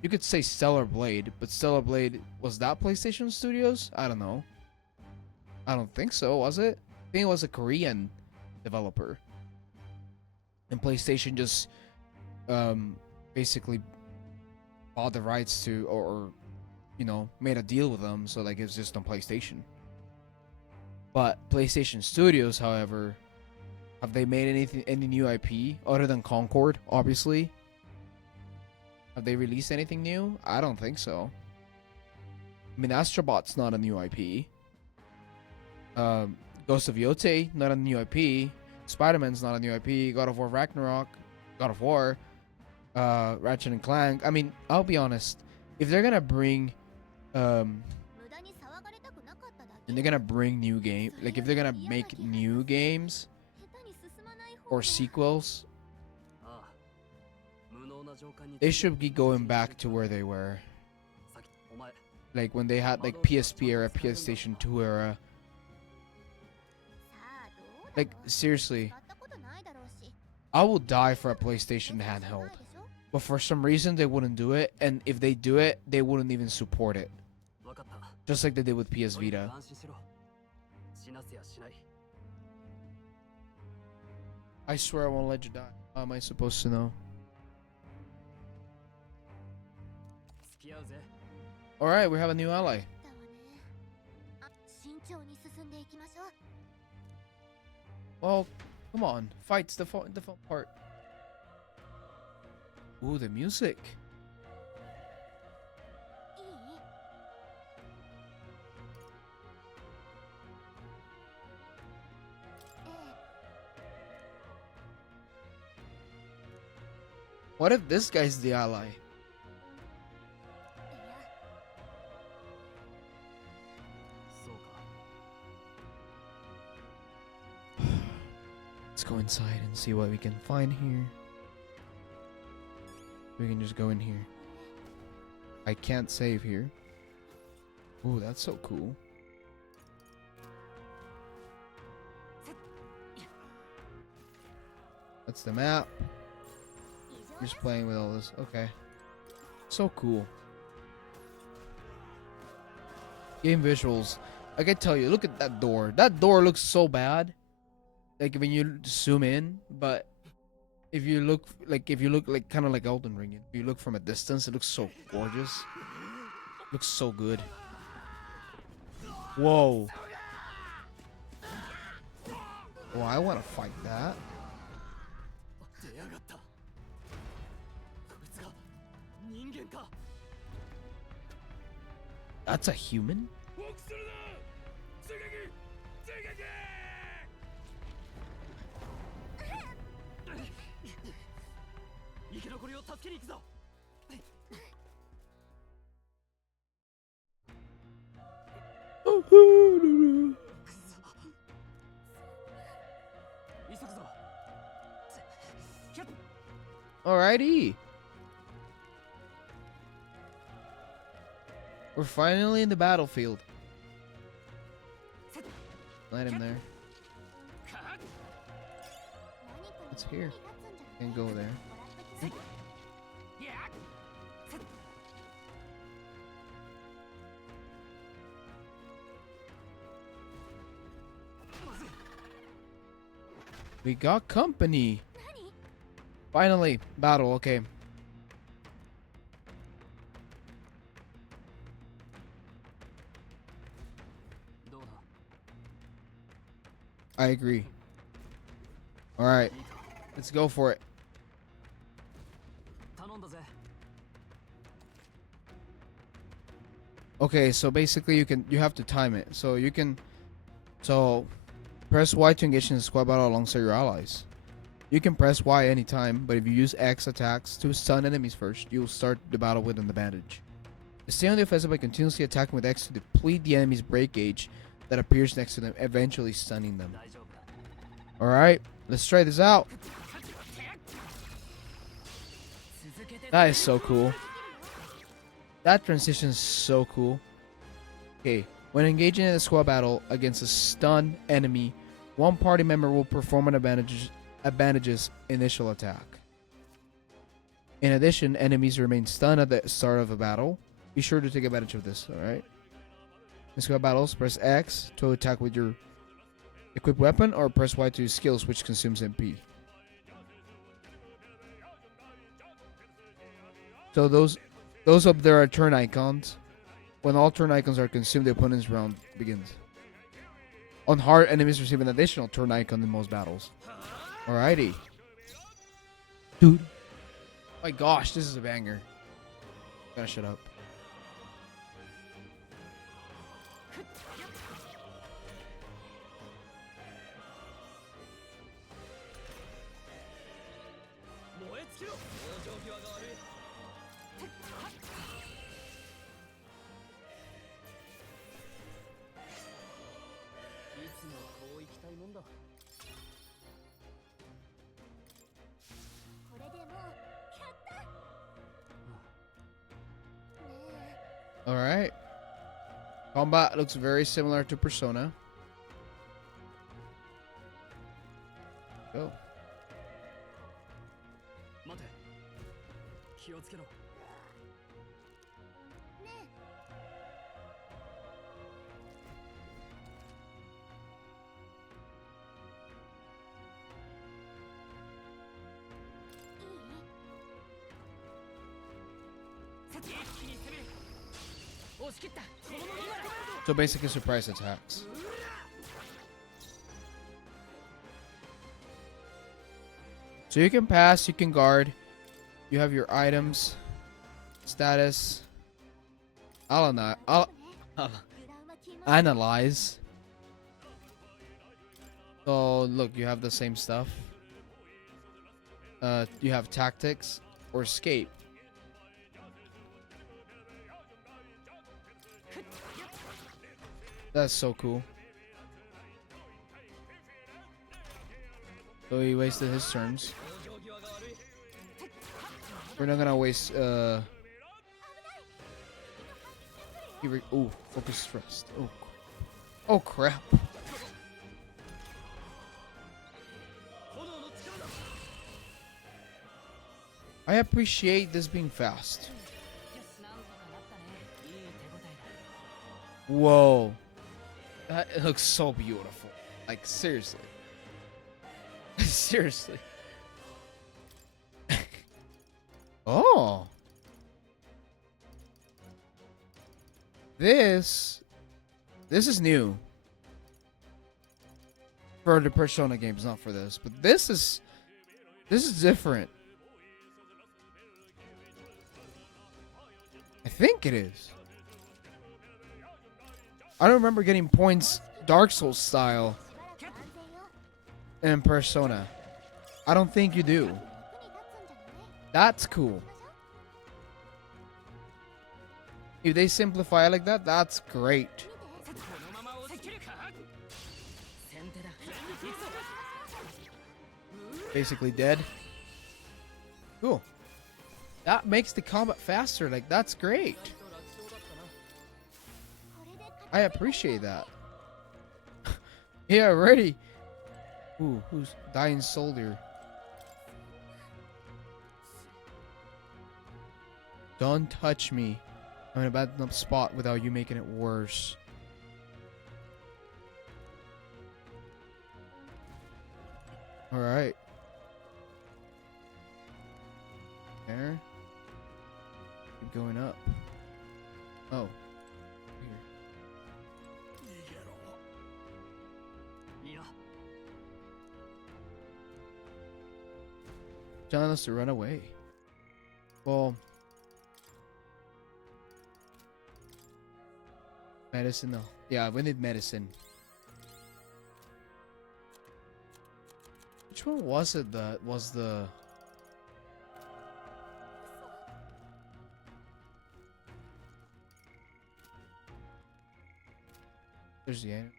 you could say Stellar Blade, but Stellar Blade, was that PlayStation Studios? I don't know. I don't think so, was it? I think it was a Korean developer. And PlayStation just basically bought the rights to, or you know, made a deal with them, so like it's just on PlayStation. But PlayStation Studios, however, have they made any new IP other than Concord, obviously? Have they released anything new? I don't think so. I mean, Astrobot's not a new IP. Ghost of Yote, not a new IP. Spider-Man's not a new IP. God of War Ragnarok, God of War, Ratchet and Clank. I mean, I'll be honest. If they're gonna bring, and they're gonna bring new game, like if they're gonna make new games or sequels, they should be going back to where they were. Like when they had like PSP era, PlayStation 2 era. Like seriously, I will die for a PlayStation handheld. But for some reason they wouldn't do it, and if they do it, they wouldn't even support it. Just like they did with PS Vita. I swear I won't let you die. How am I supposed to know? Alright, we have a new ally. Well, come on. Fight's the fun part. Ooh, the music. What if this guy's the ally? Let's go inside and see what we can find here. We can just go in here. I can't save here. Ooh, that's so cool. That's the map. Just playing with all this. Okay. So cool. Game visuals. I can tell you, look at that door. That door looks so bad. Like when you zoom in, but if you look like kind of like Elden Ring, if you look from a distance, it looks so gorgeous. Looks so good. Whoa. Oh, I want to fight that. That's a human? Alrighty. We're finally in the battlefield. Let him there. It's here. Can't go there. We got company. Finally, battle. Okay. I agree. All right, let's go for it. Okay, so basically you have to time it. So press Y to engage in the squad battle alongside your allies. You can press Y anytime, but if you use X attacks to stun enemies first, you'll start the battle with an advantage. Stay on the offensive by continuously attacking with X to deplete the enemy's break gauge that appears next to them, eventually stunning them. Alright, let's try this out. That is so cool. That transition is so cool. Okay, When engaging in a squad battle against a stunned enemy, one party member will perform an advantageous initial attack. In addition, enemies remain stunned at the start of a battle. Be sure to take advantage of this, alright? In squad battles, press X to attack with your equipped weapon, or press Y to use skills, which consumes MP. So those up there are turn icons. When all turn icons are consumed, the opponent's round begins. On hard, enemies receive an additional turn icon in most battles. Alrighty. Dude. My gosh, this is a banger. Gotta shut up. Alright. Combat looks very similar to Persona. Go. 待て。気をつけろ。So basically surprise attacks. So you can pass, you can guard, you have your items, status, analyze. So look, you have the same stuff. You have tactics or escape. That's so cool. So he wasted his turns. We're not gonna waste ooh, focus stressed. Oh crap. I appreciate this being fast. Whoa. That looks so beautiful. Like, seriously. Seriously. Oh. This is new. For the Persona games, not for this. But this is different. I think it is. I don't remember getting points Dark Souls style in Persona. I don't think you do. That's cool. If they simplify it like that, that's great. Basically dead. Cool. That makes the combat faster. Like, that's great. I appreciate that. Yeah, ready. Ooh, who's dying soldier? Don't touch me. I'm in a bad enough spot without you making it worse. Alright. There. Keep going up. Oh. Telling us to run away. Well, medicine though. Yeah, we need medicine. Which one was it that was the... There's the end.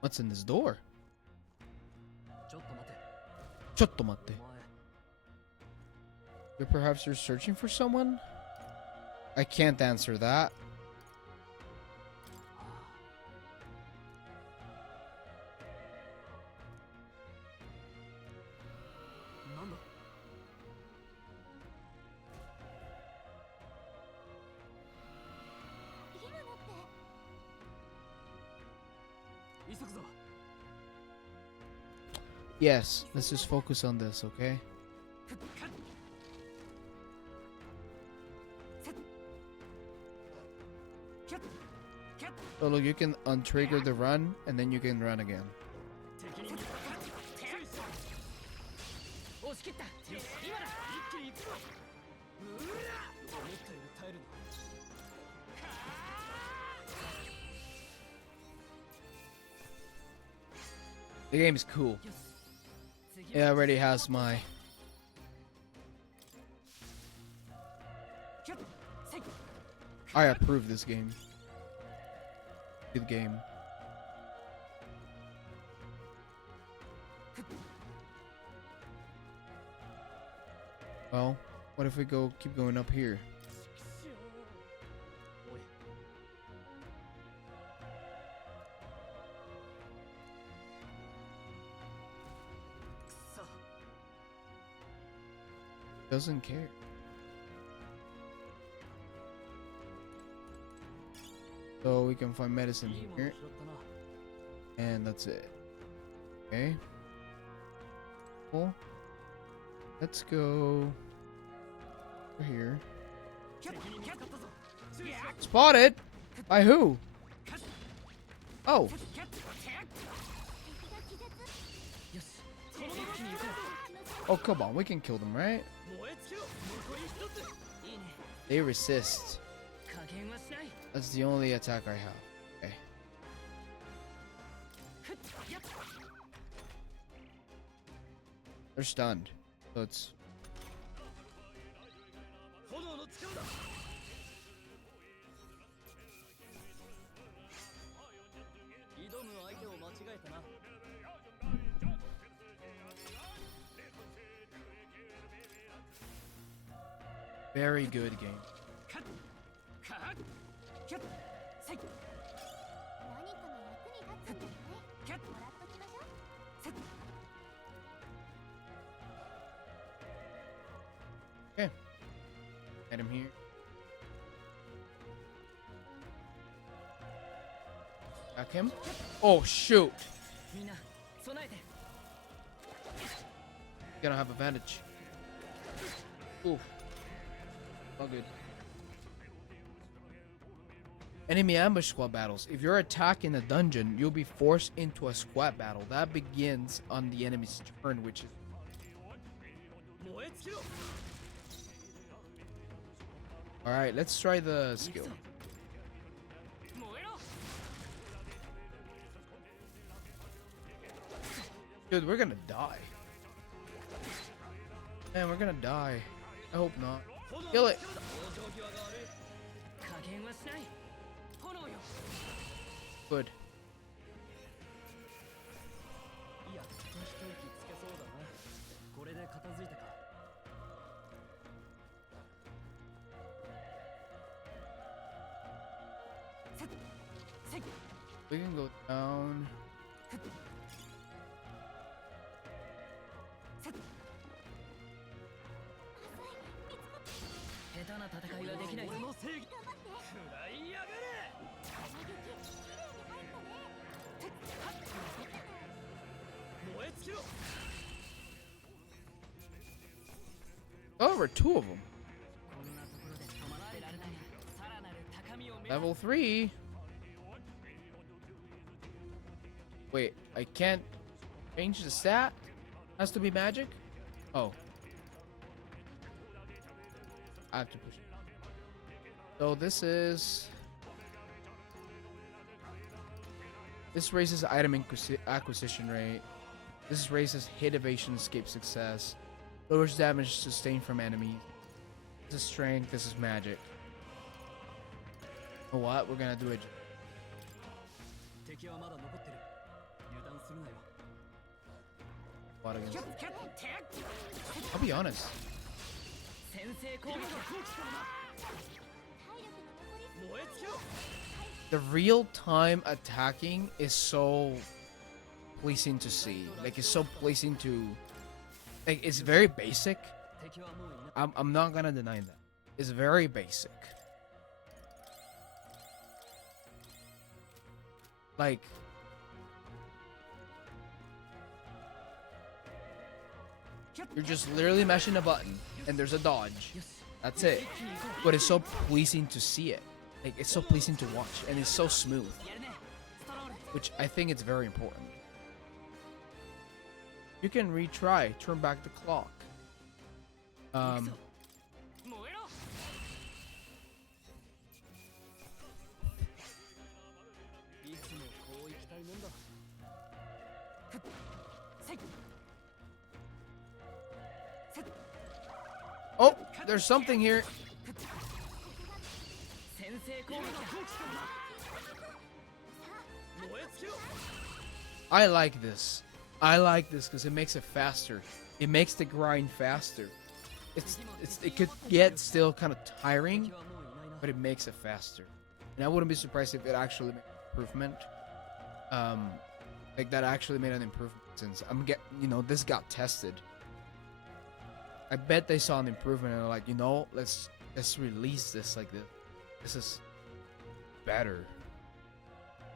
What's in this door? ちょっと待て。ちょっと待って。Or perhaps you're searching for someone? I can't answer that. Yes, let's just focus on this, okay? So look, you can untrigger the run, and then you can run again. The game is cool. It already has my... I approve this game. Good game. Well, what if we keep going up here? Doesn't care. So we can find medicine here. And that's it. Okay. Cool. Let's go over here. Spotted? By who? Oh. Oh, come on. We can kill them, right? They resist. That's the only attack I have. Okay. They're stunned. So it's... Very good game. Okay. Get him here. Back him. Oh shoot. Gonna have advantage. Ooh. All good. Enemy ambush squad battles. If you're attacking a dungeon, you'll be forced into a squad battle. That begins on the enemy's turn, which is... Alright, let's try the skill. Dude, we're gonna die. Man, we're gonna die. I hope not. Kill it! Good. We can go down. Over 2 of them. Level 3. Wait, I can't change the stat? Has to be magic? Oh. I have to push it. So this is... This raises item acquisition rate. This raises hit evasion, escape success. Lowers damage sustained from enemies. This is strength, this is magic. You know what? We're gonna do it. What against? I'll be honest. The real-time attacking is so pleasing to see. Like, it's so pleasing to... Like, it's very basic. I'm not gonna deny that. It's very basic. Like... You're just literally mashing a button, and there's a dodge. That's it. But it's so pleasing to see it. Like, it's so pleasing to watch, and it's so smooth. Which I think it's very important. You can retry, turn back the clock. Oh, there's something here. I like this. I like this because it makes it faster. It makes the grind faster. It could get still kind of tiring, but it makes it faster. And I wouldn't be surprised if it actually made an improvement. Like that actually made an improvement since this got tested. I bet they saw an improvement and they're like, let's release this like this. This is better.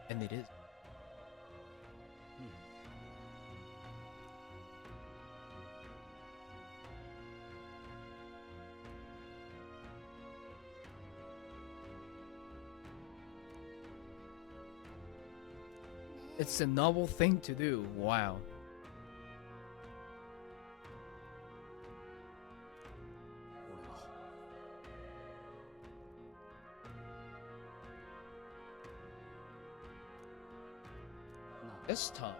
And it is. It's a novel thing to do. Wow. This time.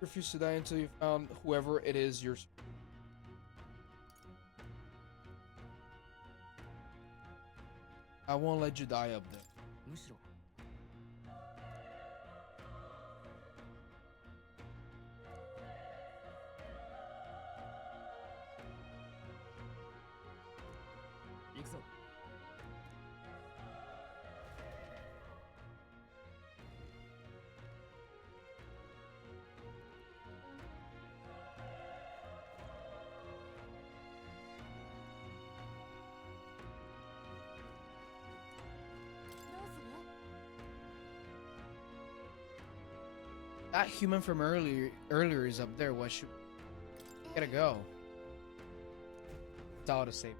Refuse to die until you found whoever it is you're... I won't let you die up there. That human from earlier is up there. What should... Gotta go. It's all to save.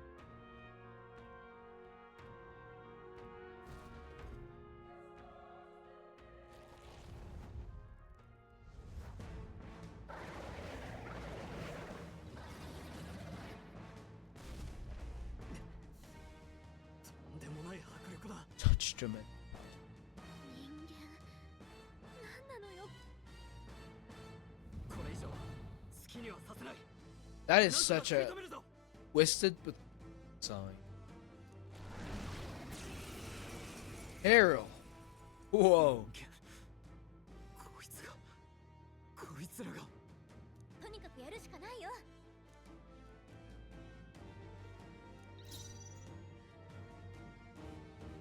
Touched him. That is such a twisted but sign. Arrow. Whoa. とにかくやるしかないよ。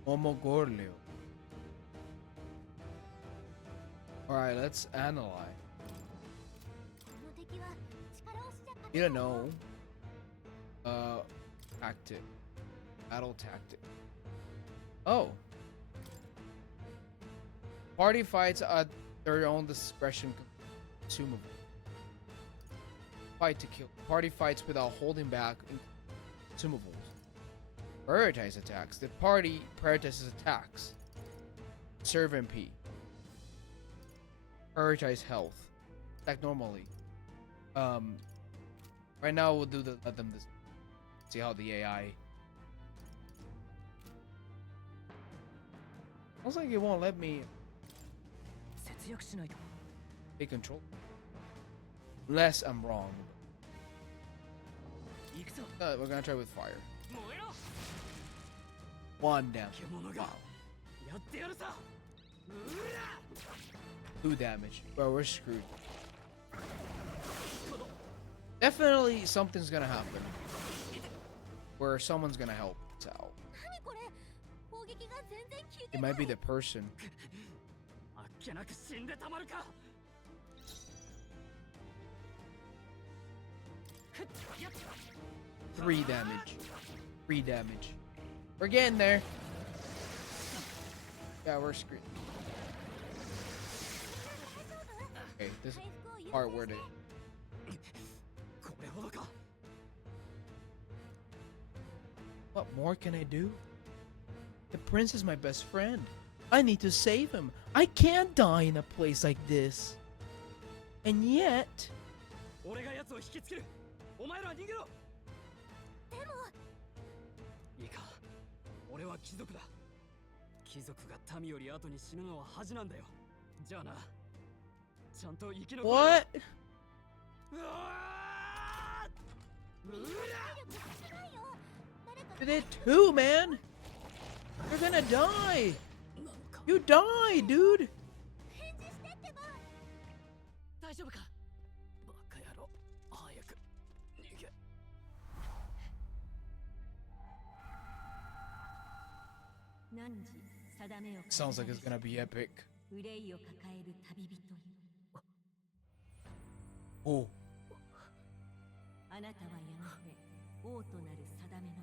Omogorleo. Alright, let's analyze. You don't know. Tactic. Battle tactic. Oh. Party fights at their own discretion consumable. Fight to kill. Party fights without holding back consumables. Prioritize attacks. The party prioritizes attacks. Serve MP. Prioritize health. Attack normally. Right now we'll do let them see how the AI. Looks like it won't let me take control. Unless I'm wrong. We're gonna try with fire. One down. Wow. 2 damage. Bro, we're screwed. Definitely something's gonna happen. Where someone's gonna help us out. It might be the person. あっけなく死んでたまるか。 3 damage. 3 damage. We're getting there. Yeah, we're screwed. Okay, this part worth it. これほどか。 What more can I do? The prince is my best friend. I need to save him. I can't die in a place like this. And yet... 俺が奴を引きつける。お前らは逃げろ。でもいいか。俺は貴族だ。貴族が民より後に死ぬのは恥なんだよ。じゃあな。ちゃんと生き残れ。 What? うわー。 You did too, man. You're gonna die. You die, dude. 大丈夫か。バカ野郎。早く逃げ。 Sounds like it's gonna be epic. Oh. あなたはやがて王となる定めの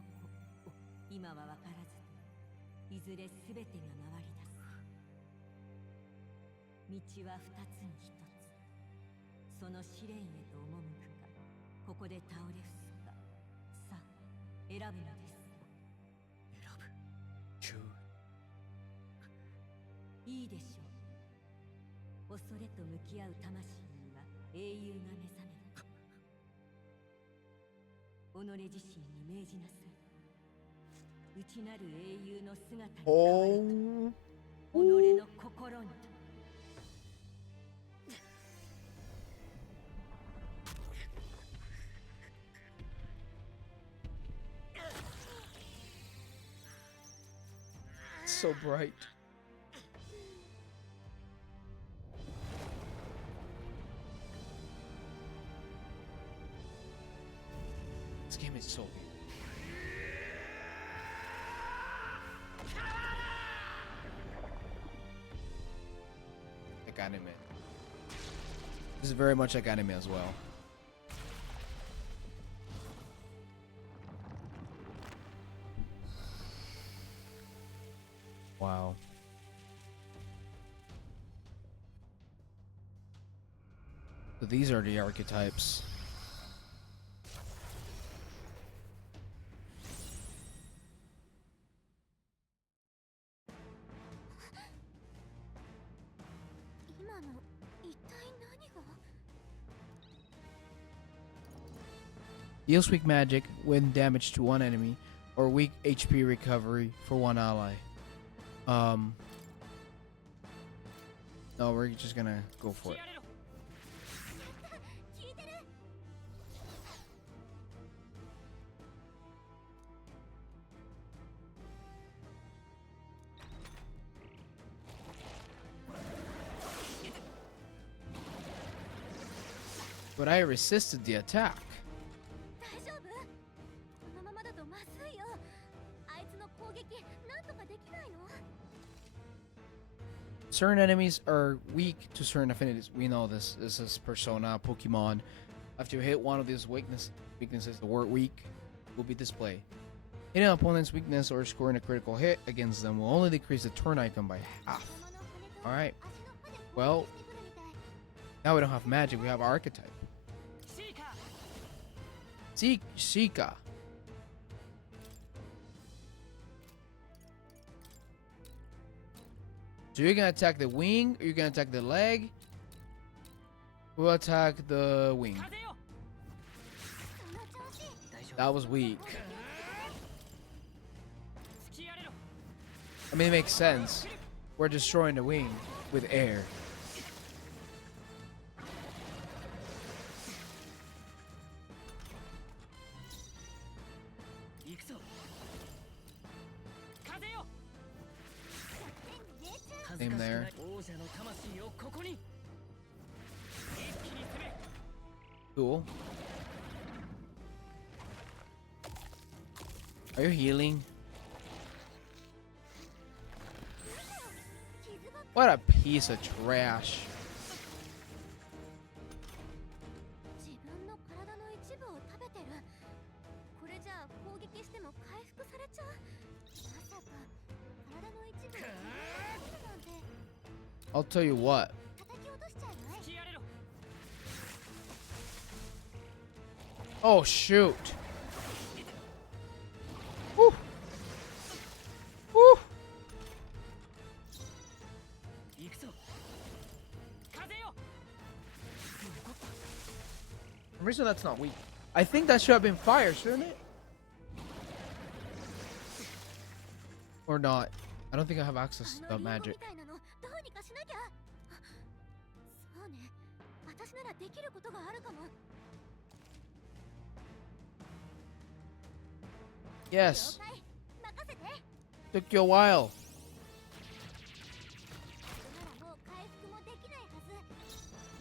子。今は分からず、いずれすべてが回り出す。道は二つに一つ。その試練へと赴くか、ここで倒れ伏すか。さあ、選ぶのです。選ぶ。 Choose. いいでしょう。恐れと向き合う魂には英雄が目覚める。己自身に命じなさい。内なる英雄の姿に変わると、己の心に。So bright. This game is so weird. Like anime. This is very much like anime as well. Wow. So these are the archetypes. Deals weak magic when damage to one enemy, or weak HP recovery for one ally. No, we're just gonna go for it. But I resisted the attack. Certain enemies are weak to certain affinities. We know this. This is Persona, Pokemon. After you hit one of these weaknesses, the word weak will be displayed. Hitting an opponent's weakness or scoring a critical hit against them will only decrease the turn icon by half. Alright. Well, now we don't have magic, we have archetype. Sheikah. So you're gonna attack the wing, or you're gonna attack the leg? We'll attack the wing. That was weak. I mean, it makes sense. We're destroying the wing with air. Same there. 王者の魂をここに。一気に攻め。 Cool. Are you healing? What a piece of trash. 自分の体の一部を食べてる。これじゃあ攻撃しても回復されちゃう。まさか体の一部を食べるなんて。 I'll tell you what. 叩き落としちゃうない。 Oh shoot. Woo. Woo. For some reason that's not weak. I think that should have been fire, shouldn't it? Or not. I don't think I have access to that magic. どうにかしなきゃ。そうね。私ならできることがあるかも。 Yes. 了解。任せて。 Took you a while. ならもう回復もできないはず。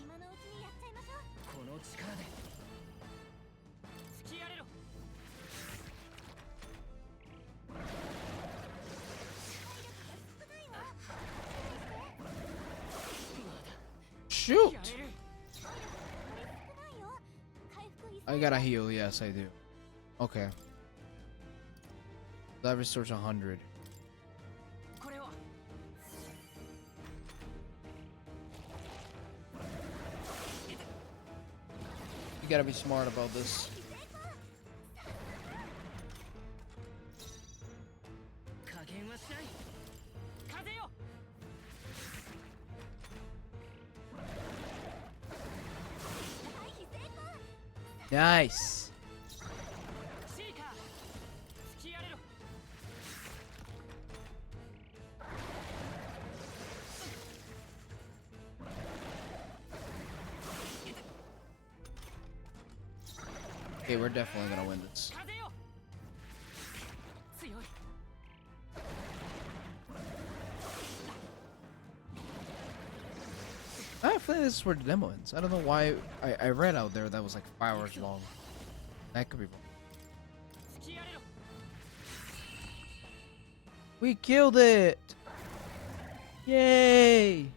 今のうちにやっちゃいましょう。この力で。突きやれろ。 Shoot. I gotta heal. Yes, I do. Okay. That restores 100. これは。 You gotta be smart about this. 加減はしない。風よ。 Nice. シーカー。突きやれろ。 Okay, we're definitely gonna win this. 風よ。強い。 I feel like this is where the demo ends. I don't know why I read out there that was like 5 hours long. That could be wrong. 突きやれろ。 We killed it! Yay!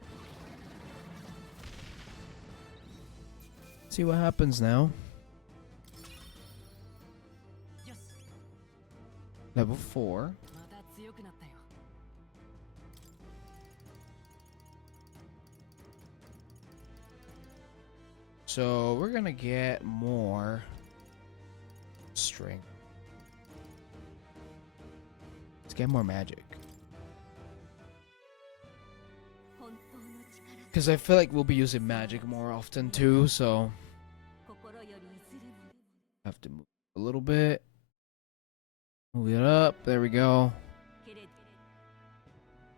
See what happens now. Level 4. また強くなったよ。 So we're gonna get more strength. Let's get more magic. Because I feel like we'll be using magic more often too, so have to move a little bit. Move it up. There we go.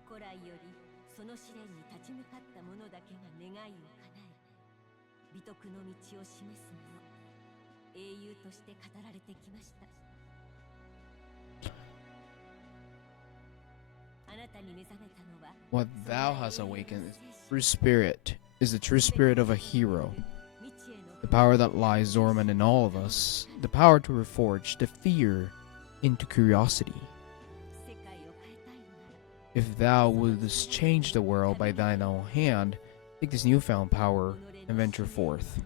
古来よりその試練に立ち向かった者だけが願いを叶え美徳の道を示す者英雄として語られてきました。あなたに目覚めたのは What thou hast awakened is true spirit, is the true spirit of a hero. The power that lies dormant in all of us, the power to reforge the fear into curiosity. If thou wouldst change the world by thine own hand, take this newfound power and venture forth.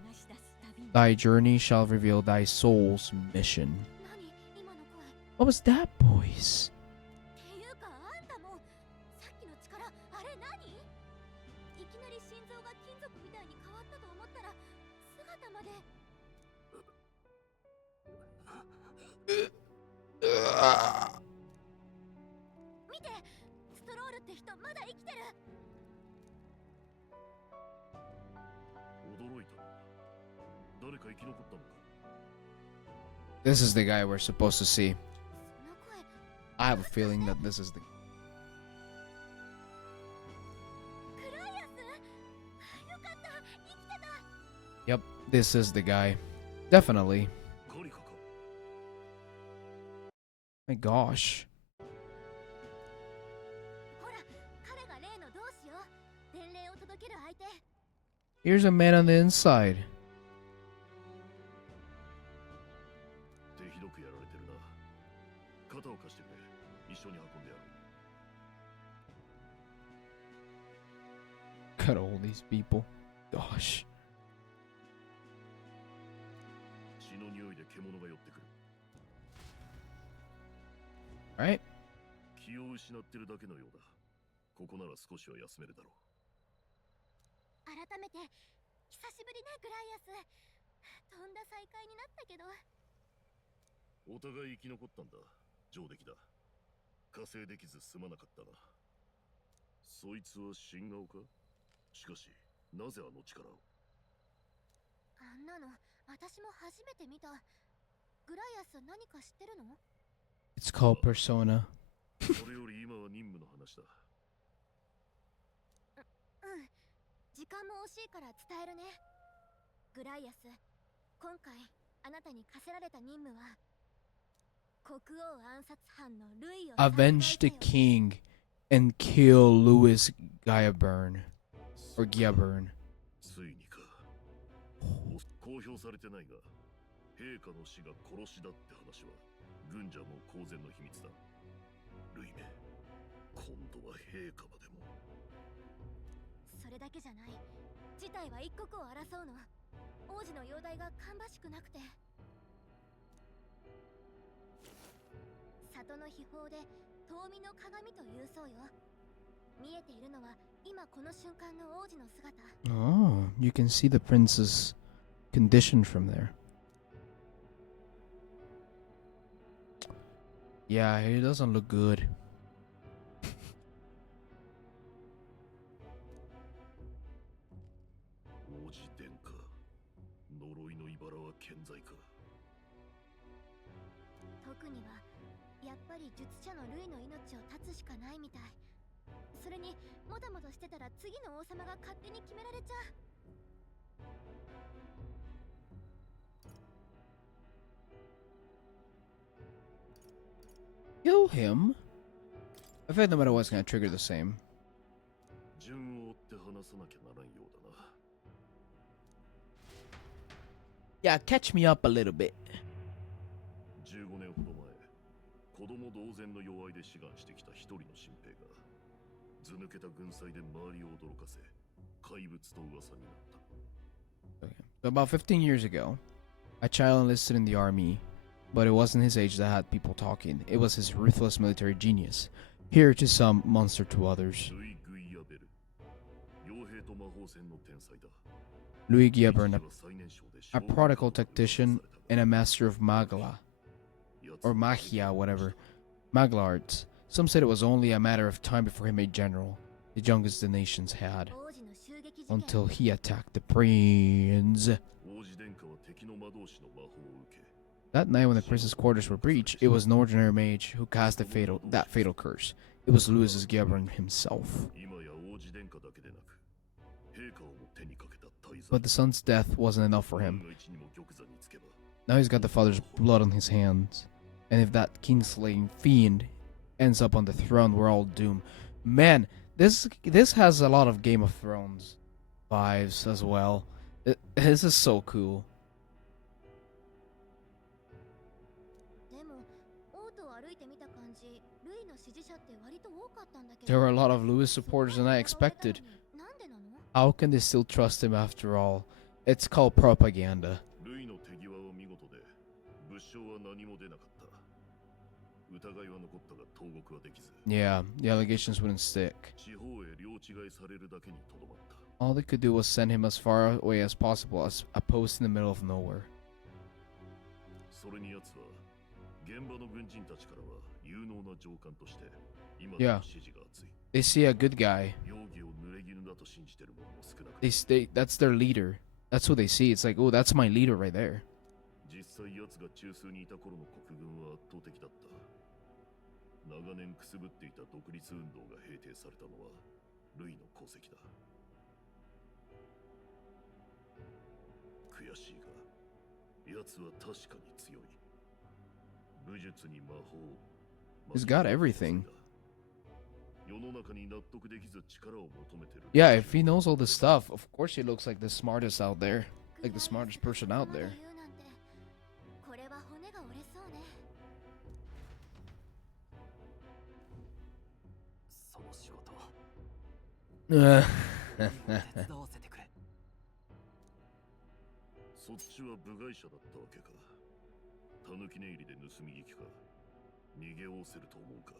Thy journey shall reveal thy soul's mission. What was that, boys? っていうかあんたもさっきの力あれ何？いきなり心臓が金属みたいに変わったと思ったら姿まで。見て、ストロールって人まだ生きてる。驚いた。誰か生き残ったのか。 This is the guy we're supposed to see. I have a feeling that this is the... Yep, this is the guy. Definitely. My gosh. どうしよう。伝令を届ける相手。 Here's a man on the inside. 手ひどくやられてるな。肩を貸してくれ。一緒に運んでやろう。 Got all these people. Gosh. 血の匂いで獣が寄ってくる。Right? 気を失ってるだけのようだ。ここなら少しは休めるだろう。改めて久しぶりね、グライアス。とんだ再会になったけど。お互い生き残ったんだ。上出来だ。加勢できずすまなかったな。そいつは新顔か？しかし、なぜあの力を？あんなの私も初めて見た。グライアス何か知ってるの？ It's called Persona. それより今は任務の話だ。うん。時間も惜しいから伝えるね。グライアス、今回あなたに課せられた任務は国王暗殺犯のルイを Avenge the king and kill Louis Giaburn. Or Giaburn. ついにか。公表されてないが、陛下の死が殺しだって話は軍者も公然の秘密だ。ルイめ、今度は陛下までも。それだけじゃない。事態は一刻を争うの。王子の容体が芳しくなくて。里の秘宝で遠見の鏡というそうよ。見えているのは今この瞬間の王子の姿。 Oh, you can see the prince's condition from there. Yeah, he doesn't look good. 王子殿下、呪いの茨は健在か。特にはやっぱり術者のルイの命を絶つしかないみたい。それにもたもたしてたら次の王様が勝手に決められちゃう。 Kill him? I feel like no matter what, it's gonna trigger the same. 順を追って話さなきゃならんようだな。Yeah, catch me up a little bit. 15年ほど前、子供同然の弱いで志願してきた一人の新兵が、図抜けた軍祭で周りを驚かせ、怪物と噂になった。 Okay. So about 15 years ago, a child enlisted in the army, but it wasn't his age that had people talking. It was his ruthless military genius. Hero to some, monster to others. Louis Giaburn, a prodigal tactician and a master of Magla, or Magia, whatever. Magla arts. Some said it was only a matter of time before he made general, the youngest the nations had, until he attacked the prince. That night when the prince's quarters were breached, it was no ordinary mage who cast that fatal curse. It was Louis Giaburn himself. But the son's death wasn't enough for him. Now he's got the father's blood on his hands. And if that kinslaying fiend ends up on the throne, we're all doomed. Man, this has a lot of Game of Thrones vibes as well. This is so cool. There were a lot of Louis supporters than I expected. How can they still trust him after all? It's called propaganda. Yeah, the allegations wouldn't stick. All they could do was send him as far away as possible, as a post in the middle of nowhere. Yeah. They see a good guy. That's their leader. That's what they see. It's like, oh, that's my leader right there. He's got everything. Yeah, if he knows all this stuff, of course he looks like the smartest out there. Like the smartest person out there. これは骨が折れそうね。その仕事手伝わせてくれ。そっちは部外者だったわけか。たぬき寝入りで盗み聞きか。逃げおせると思うか。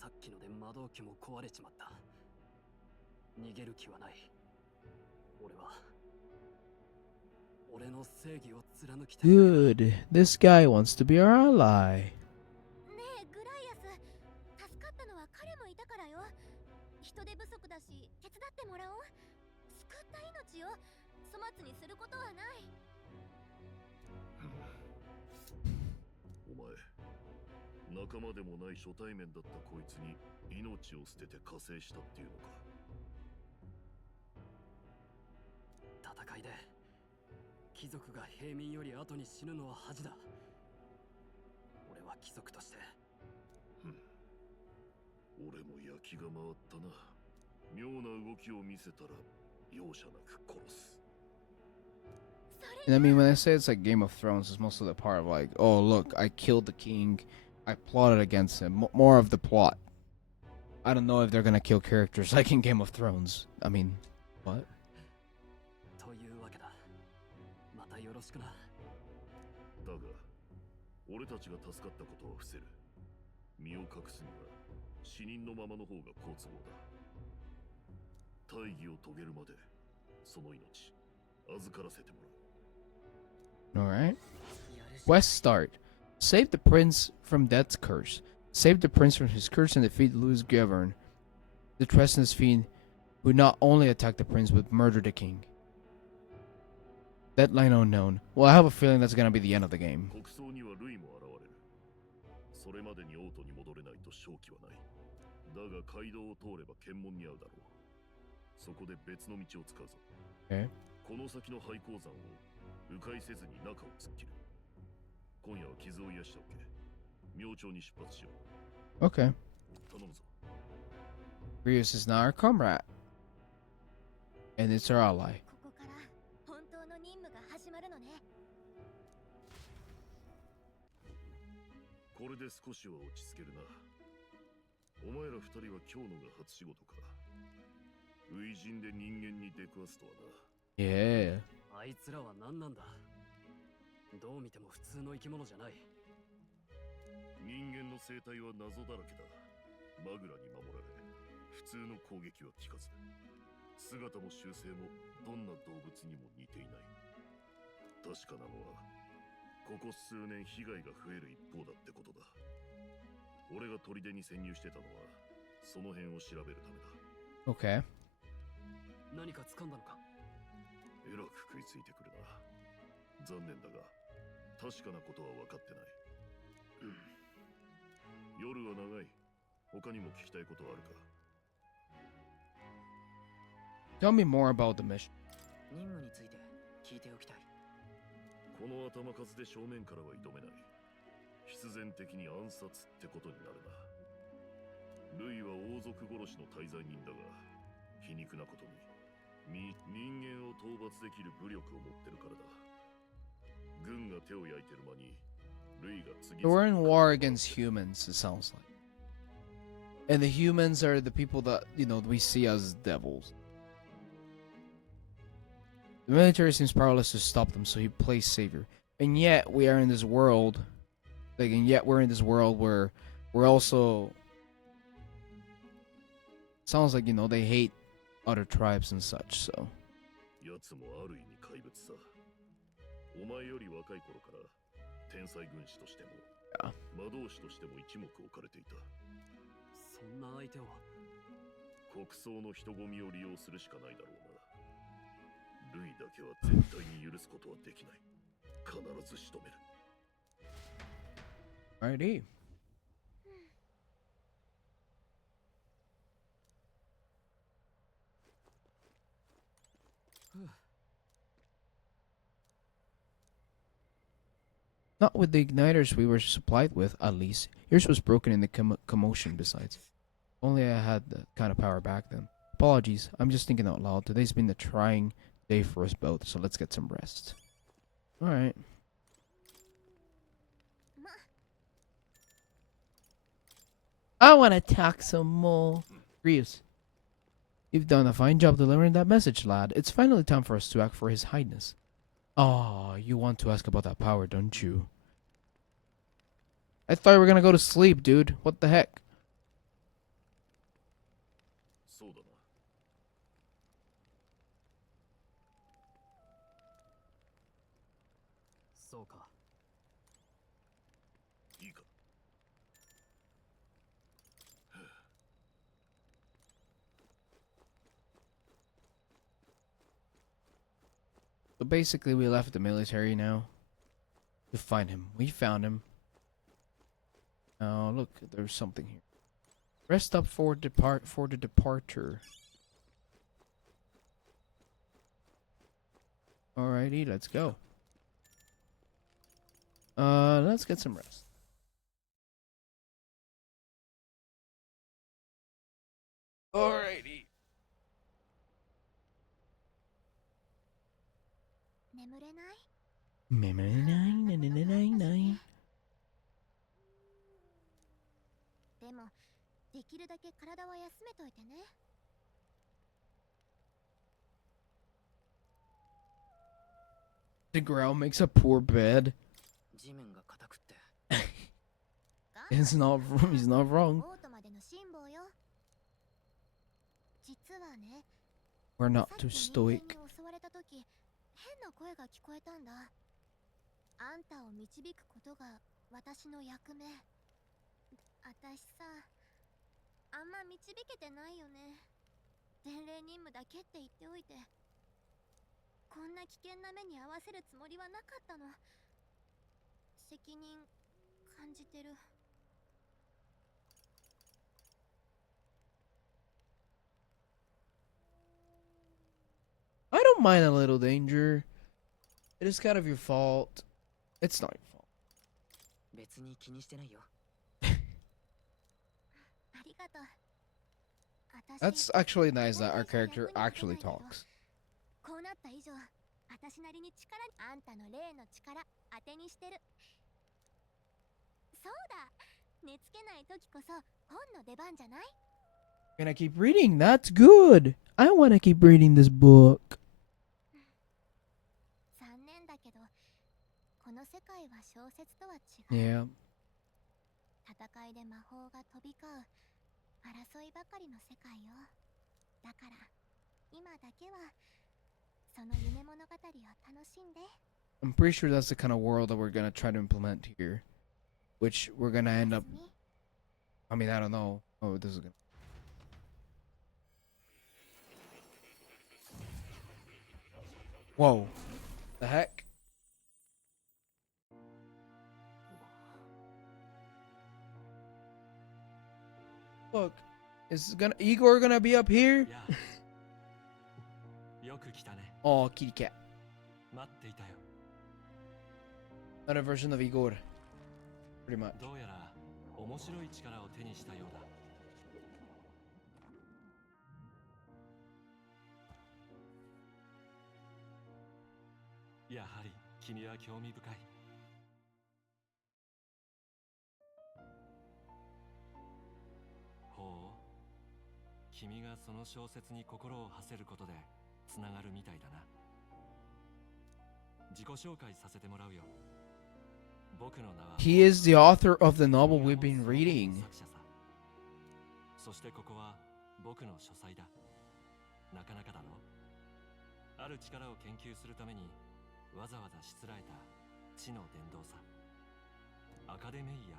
さっきので魔導機も壊れちまった。逃げる気はない。俺の正義を貫きたい。Good. This guy wants to be our ally. ねえグライアス、助かったのは彼もいたからよ。人手不足だし手伝ってもらおう。救った命を粗末にすることはない。お前、仲間でもない初対面だったこいつに命を捨てて加勢したっていうのか。戦いで貴族が平民より後に死ぬのは恥だ。俺は貴族として。俺も焼きが回ったな。妙な動きを見せたら容赦なく殺す。 And I mean, when I say it's like Game of Thrones, it's mostly the part of like, oh look, I killed the king, I plotted against him. More of the plot. I don't know if they're gonna kill characters like in Game of Thrones. I mean, what? というわけだ。またよろしくな。だが、俺たちが助かったことは伏せる。身を隠すには死人のままの方が好都合だ。大義を遂げるまでその命預からせてもらう。 Alright. Quest start. Save the prince from death's curse. Save the prince from his curse and defeat Louis Govern, the treasonous fiend who not only attacked the prince but murdered the king. Deadline unknown. Well, I have a feeling that's gonna be the end of the game. 国葬には類も現れる。それまでに王都に戻れないと勝機はない。だが街道を通れば検問に遭うだろう。そこで別の道を使うぞ。Okay. この先の廃鉱山を迂回せずに中を突っ切る。今夜は傷を癒しておけ。明朝に出発しよう。 Okay. 頼むぞ。 Rios is now our comrade. And it's our ally. ここから本当の任務が始まるのね。これで少しは落ち着けるな。お前ら二人は今日のが初仕事か。初陣で人間に出くわすとはな。 Yeah. あいつらは何なんだ。どう見ても普通の生き物じゃない。人間の生態は謎だらけだ。マグラに守られ、普通の攻撃は効かず。姿も習性もどんな動物にも似ていない。確かなのは、ここ数年被害が増える一方だってことだ。俺が砦に潜入してたのは、その辺を調べるためだ。 Okay. 何か掴んだのか。えらく食いついてくるな。残念だが、確かなことは分かってない。夜は長い。他にも聞きたいことはあるか。 Tell me more about the mission. 任務について聞いておきたい。この頭数で正面からは挑めない。必然的に暗殺ってことになるな。ルイは王族殺しの大罪人だが、皮肉なことに人間を討伐できる武力を持ってるからだ。軍が手を焼いてる間にルイが次 So we're in war against humans, it sounds like. And the humans are the people that, you know, we see as devils. The military seems powerless to stop them, so he plays savior. And yet we are in this world, like, and yet we're in this world where we're also, sounds like, you know, they hate other tribes and such, so. やつもある意味怪物さ。お前より若い頃から天才軍師としても魔導士としても一目置かれていた。そんな相手を。国葬の人混みを利用するしかないだろうな。ルイだけは絶対に許すことはできない。必ず仕留める。 Alrighty. Not with the igniters we were supplied with, at least. Yours was broken in the commotion besides. Only I had the kind of power back then. Apologies, I'm just thinking out loud. Today's been a trying day for us both, so let's get some rest. Alright. I want to talk some more. Rios, you've done a fine job delivering that message, lad. It's finally time for us to act for His Highness. Oh, you want to ask about that power, don't you? I thought we were gonna go to sleep, dude. What the heck? そうだな。そうか。いいか。So basically, we left the military now to find him. We found him. Oh, look, there's something here. Rest up for the departure. Alrighty, let's go. Let's get some rest. Alrighty. 眠れない？眠れないねねねないない。でもできるだけ体は休めといてね。The ground makes a poor bed. 地面が硬くって。He's not wrong. オートまでの辛抱よ。実はね。We're not too stoic. 襲われた時、変な声が聞こえたんだ。あんたを導くことが私の役目。私さ、あんま導けてないよね。伝令任務だけって言っておいて。こんな危険な目に遭わせるつもりはなかったの。責任感じてる。I don't mind a little danger. It is kind of your fault. It's not your fault. 別に気にしてないよ。ありがとう。 That's actually nice that our character actually talks. こうなった以上、私なりに力、あんたの霊の力当てにしてる。そうだ。寝つけない時こそ本の出番じゃない？ Can I keep reading? That's good. I want to keep reading this book. 残念だけど、この世界は小説とは違う。 Yeah. 戦いで魔法が飛び交う争いばかりの世界よ。だから今だけはその夢物語を楽しんで。 I'm pretty sure that's the kind of world that we're gonna try to implement here, which we're gonna end up. I mean, I don't know. Oh, this is good. Whoa, the heck? Look, is Igor gonna be up here? よく来たね。 Oh, kitty cat. 待っていたよ。 Another version of Igor. Pretty much. どうやら面白い力を手にしたようだ。やはり君は興味深い。ほう、君がその小説に心を馳せることでつながるみたいだな。自己紹介させてもらうよ。僕の名は He is the author of the novel we've been reading. そしてここは僕の書斎だ。なかなかだろう。ある力を研究するためにわざわざしつらえた知の伝道さ。アカデメイヤ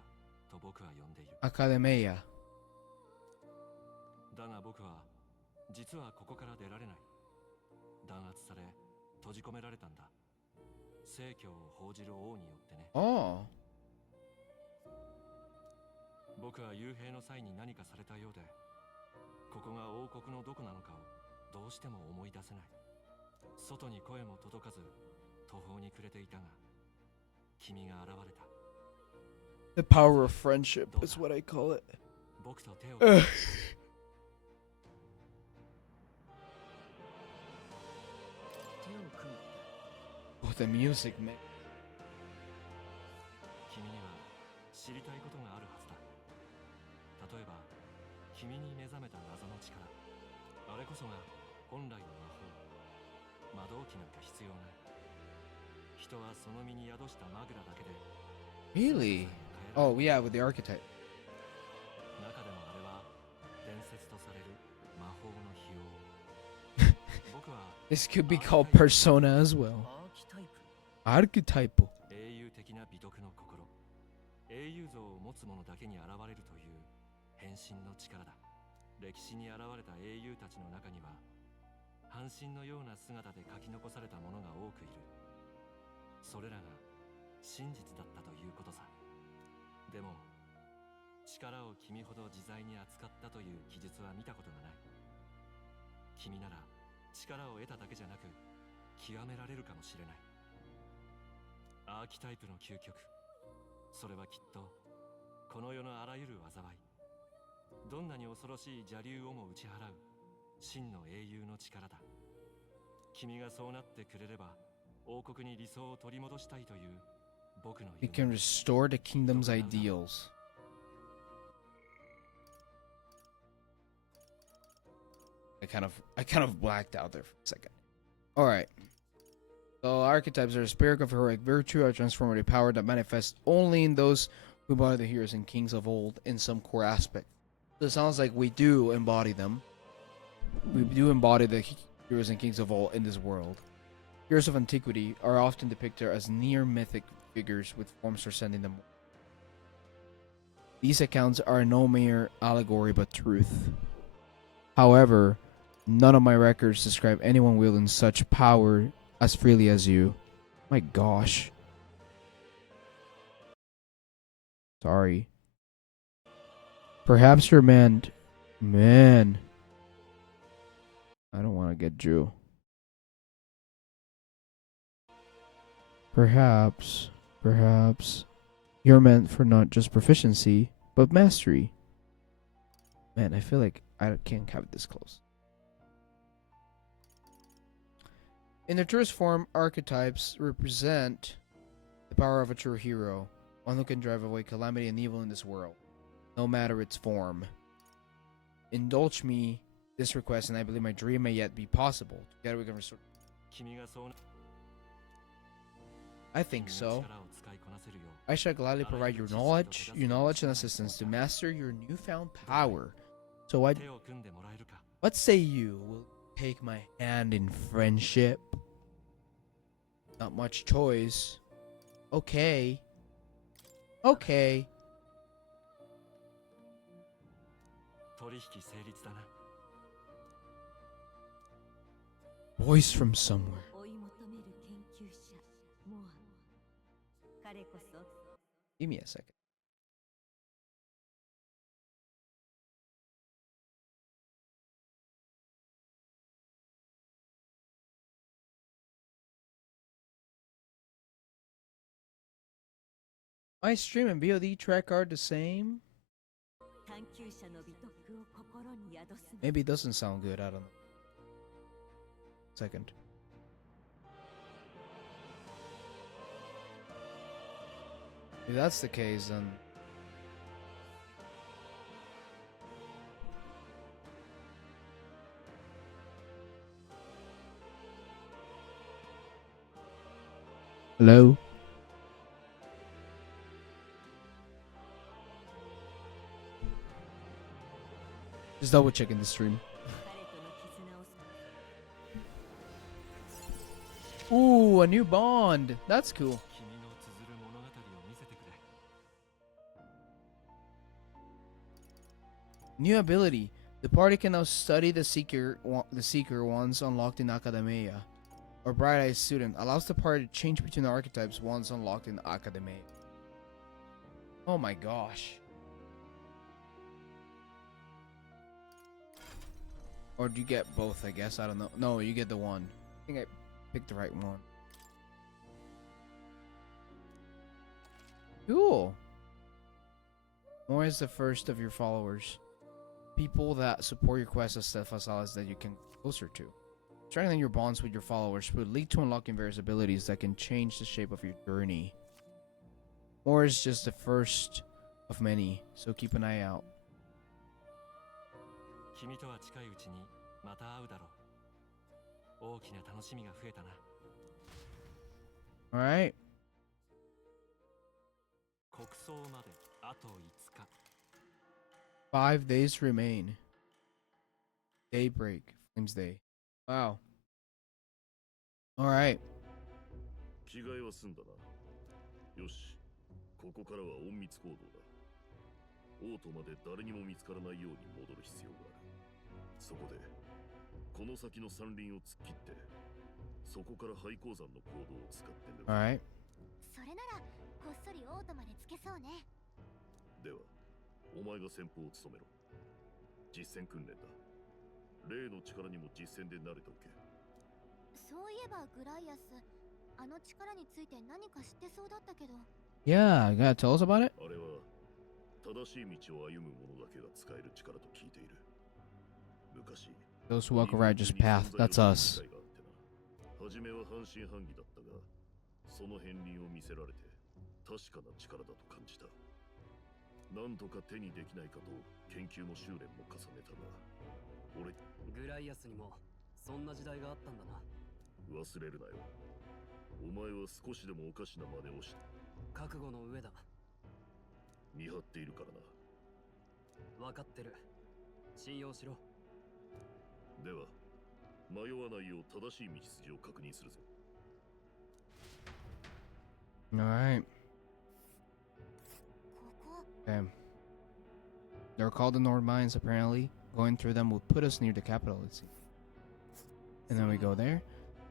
と僕は呼んでいる。Academia. だが僕は実はここから出られない。弾圧され閉じ込められたんだ。正教を報じる王によってね。Oh. 僕は幽閉の際に何かされたようで、ここが王国のどこなのかをどうしても思い出せない。外に声も届かず途方に暮れていたが、君が現れた。 The power of friendship is what I call it. 僕と手を Oh, the music, man. 君には知りたいことがあるはずだ。例えば君に目覚めた謎の力、あれこそが本来の魔法。魔導機なんか必要ない。人はその身に宿したマグラだけで Really? Oh, yeah, with the archetype. 中でもあれは伝説とされる魔法の秘宝。僕は This could be called persona as well. Archetype. 英雄的な美徳の心、英雄像を持つ者だけに現れるという変身の力だ。歴史に現れた英雄たちの中には半身のような姿で書き残された者が多くいる。それらが真実だったということさ。でも力を君ほど自在に扱ったという記述は見たことがない。君なら力を得ただけじゃなく極められるかもしれない。アーキタイプの究極、それはきっとこの世のあらゆる災い、どんなに恐ろしい邪竜をも打ち払う真の英雄の力だ。君がそうなってくれれば王国に理想を取り戻したいという僕の You can restore the kingdom's ideals. I kind of blacked out there for a second. Alright. So archetypes are a spirit of heroic virtue, a transformative power that manifests only in those who embody the heroes and kings of old in some core aspect. So it sounds like we do embody them. We do embody the heroes and kings of old in this world. Heroes of antiquity are often depicted as near mythic figures with forms resembling them. These accounts are no mere allegory but truth. However, none of my records describe anyone wielding such power as freely as you. My gosh. Sorry. Perhaps your man. I don't want to get Drew. Perhaps you're meant for not just proficiency, but mastery. Man, I feel like I can't have it this close. In their truest form, archetypes represent the power of a true hero, one who can drive away calamity and evil in this world, no matter its form. Indulge me this request, and I believe my dream may yet be possible. Together we can restore. I think so. I shall gladly provide your knowledge and assistance to master your newfound power. So what say you will take my hand in friendship? Not much choice. Okay. Okay. Voice from somewhere. Give me a second. My stream and VOD track are the same? Maybe it doesn't sound good, I don't know. Second. If that's the case, then... Hello? Just double checking the stream. Ooh, a new bond. That's cool. New ability. The party can now study the seeker once unlocked in Academia. Or Bright-Eyed Student allows the party to change between the archetypes once unlocked in Academia. Oh my gosh. Or do you get both, I guess? I don't know. No, you get the one. I think I picked the right one. Cool. Mora is the first of your followers. People that support your quest as steadfast allies that you can get closer to. Strengthening your bonds with your followers will lead to unlocking various abilities that can change the shape of your journey. Mora is just the first of many, so keep an eye out. 君とは近いうちにまた会うだろう。大きな楽しみが増えたな。Alright. 国葬まであと5日。 5 days remain. Daybreak. Flames Day. Wow. Alright. 着替えは済んだな。よし、ここからは隠密行動だ。オートまで誰にも見つからないように戻る必要がある。そこで、この先の山林を突っ切って、そこから廃鉱山の坑道を使って抜く。Alright. それならこっそりオートまでつけそうね。では、お前が先鋒を務めろ。実践訓練だ。例の力にも実践で慣れておけ。そういえばグライアス、あの力について何か知ってそうだったけど。Yeah, you gotta tell us about it? あれは正しい道を歩む者だけが使える力と聞いている。昔、 Those who walk a righteous path, that's us. はじめは半信半疑だったが、その片鱗を見せられて確かな力だと感じた。なんとか手にできないかと研究も修練も重ねたが、俺グライアスにもそんな時代があったんだな。忘れるなよ。お前は少しでもおかしな真似をした。覚悟の上だ。見張っているからな。分かってる。信用しろ。では、迷わないよう正しい道筋を確認するぞ。Alright. Okay. They're called the Nord Mines, apparently. Going through them will put us near the capital, let's see. And then we go there.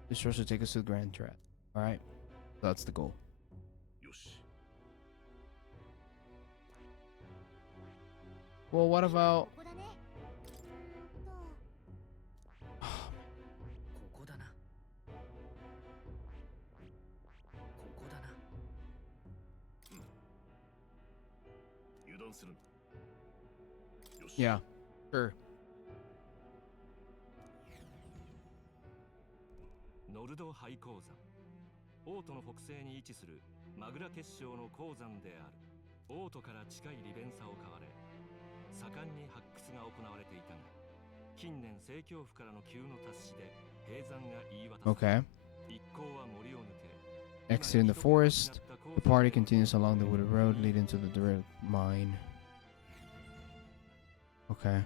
This should take us to the Grand Trap. Alright. So that's the goal. よし。Well, what about... ここだな。ここだな。油断するな。よし。 Yeah. Sure. ノルド廃鉱山。オートの北西に位置するマグラ結晶の鉱山である。オートから近い利便さを買われ、盛んに発掘が行われていたが、近年政教府からの急の達しで閉山が言い渡され、 Okay. 一行は森を抜け、 Exiting the forest, the party continues along the wooded road leading to the direct mine. Okay.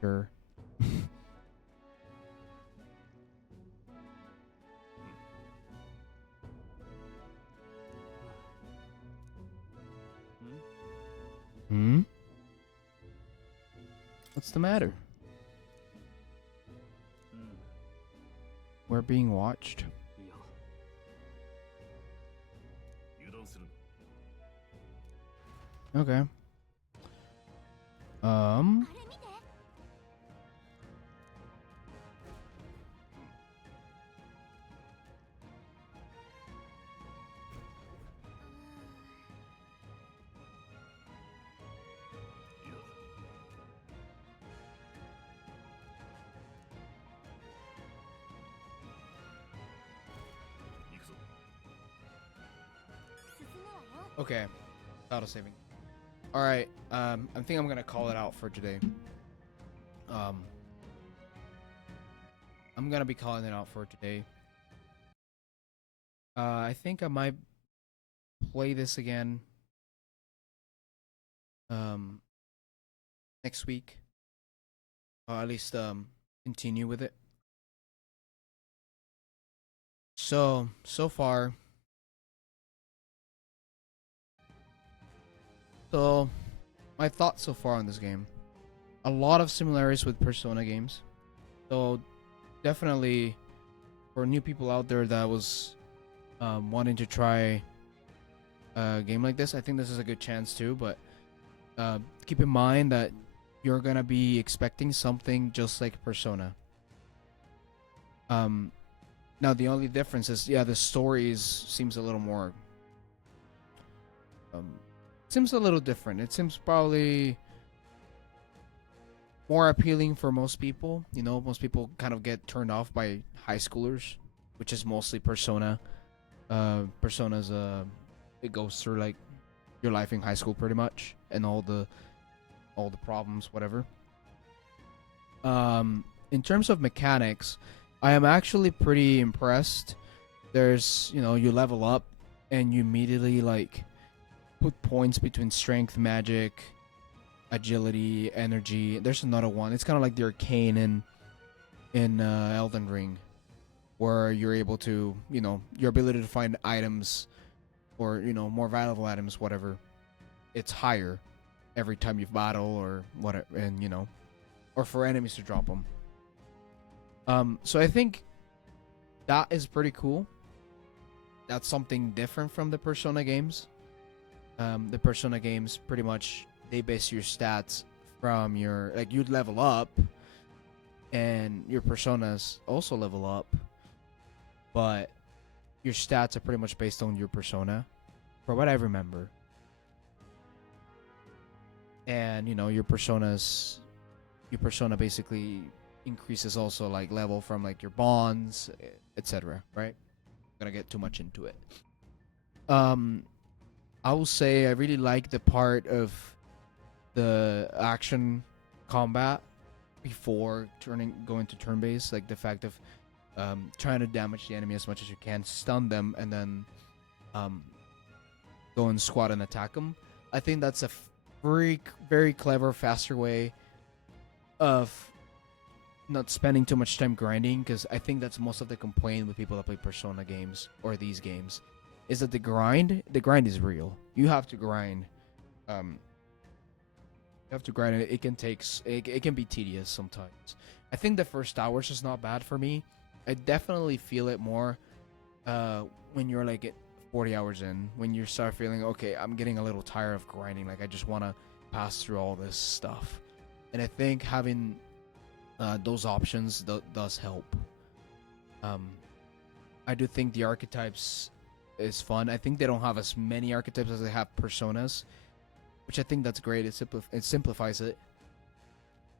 Sure. Hmm? What's the matter? We're being watched. 油断するな。 Okay. あれ見て。行くぞ。 Okay. Auto saving. Alright, I think I'm gonna call it out for today. I'm gonna be calling it out for today. I think I might play this again next week. Or at least continue with it. So far. So, my thoughts so far on this game. A lot of similarities with Persona games. So, definitely, for new people out there that was wanting to try a game like this, I think this is a good chance too. But keep in mind that you're gonna be expecting something just like Persona. Now the only difference is, yeah, the story seems a little more seems a little different. It seems probably more appealing for most people. You know, most people kind of get turned off by high schoolers, which is mostly Persona. Persona's it goes through like your life in high school pretty much, and all the problems, whatever. In terms of mechanics, I am actually pretty impressed. There's, you know, you level up and you immediately like put points between strength, magic, agility, energy. There's another one. It's kind of like the arcane in Elden Ring, where you're able to, you know, your ability to find items or, you know, more valuable items, whatever. It's higher every time you battle or whatever, and you know, or for enemies to drop them. So I think that is pretty cool. That's something different from the Persona games. The Persona games pretty much they base your stats from your, like, you'd level up and your personas also level up, but your stats are pretty much based on your persona, for what I remember. And you know, your persona basically increases also like level from like your bonds, etc. Right? I'm gonna get too much into it. I will say I really like the part of the action combat before going to turn based, like the fact of trying to damage the enemy as much as you can, stun them, and then go and squat and attack them. I think that's a very clever, faster way of not spending too much time grinding, because I think that's most of the complaint with people that play Persona games or these games, is that the grind is real. You have to grind. It can it can be tedious sometimes. I think the first hours is not bad for me. I definitely feel it more when you're like at 40 hours in, when you start feeling, okay, I'm getting a little tired of grinding, like I just want to pass through all this stuff. And I think having those options does help. I do think the archetypes is fun. I think they don't have as many archetypes as they have personas, which I think that's great. It simplifies it.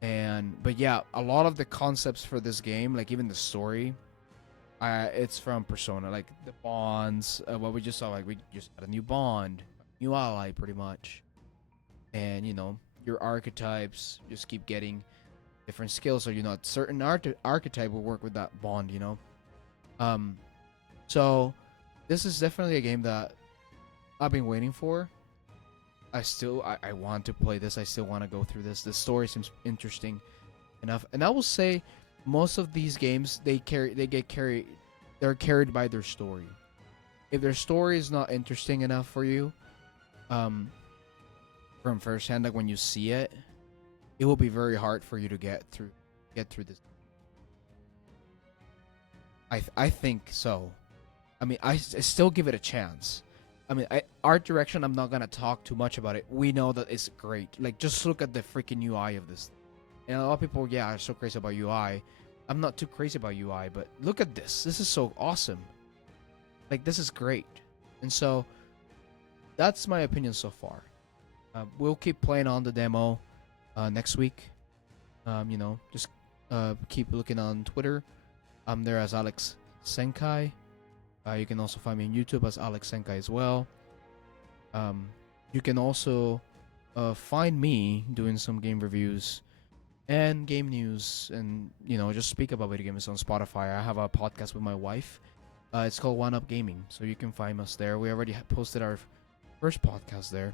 But yeah, a lot of the concepts for this game, like even the story, it's from Persona, like the bonds, what we just saw, like we just got a new bond, new ally, pretty much. And you know, your archetypes just keep getting different skills, so you know, certain archetype will work with that bond, you know. So this is definitely a game that I've been waiting for. I want to play this. I still want to go through this. The story seems interesting enough, and I will say most of these games they're carried by their story. If their story is not interesting enough for you, from first hand, like when you see it, it will be very hard for you to get through this. I think so. I mean, I still give it a chance. I mean, art direction, I'm not gonna talk too much about it. We know that it's great. Like, just look at the freaking UI of this. And a lot of people, yeah, are so crazy about UI. I'm not too crazy about UI, but look at this. This is so awesome. Like, this is great. And so, that's my opinion so far. We'll keep playing on the demo next week. You know, just keep looking on Twitter. I'm there as AlxZenkai. You can also find me on YouTube as AlxZenkai as well. You can also find me doing some game reviews and game news, and you know, just speak about video games on Spotify. I have a podcast with my wife. It's called One Up Gaming, so you can find us there. We already posted our first podcast there,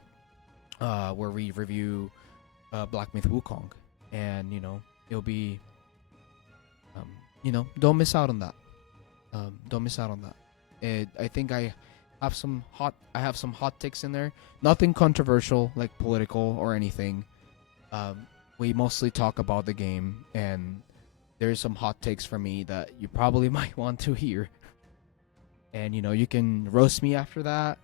where we review Black Myth Wukong, and you know, it'll be, you know, don't miss out on that. Don't miss out on that. I think I have some hot takes in there. Nothing controversial, like political or anything. We mostly talk about the game, and there's some hot takes from me that you probably might want to hear. And you know, you can roast me after that.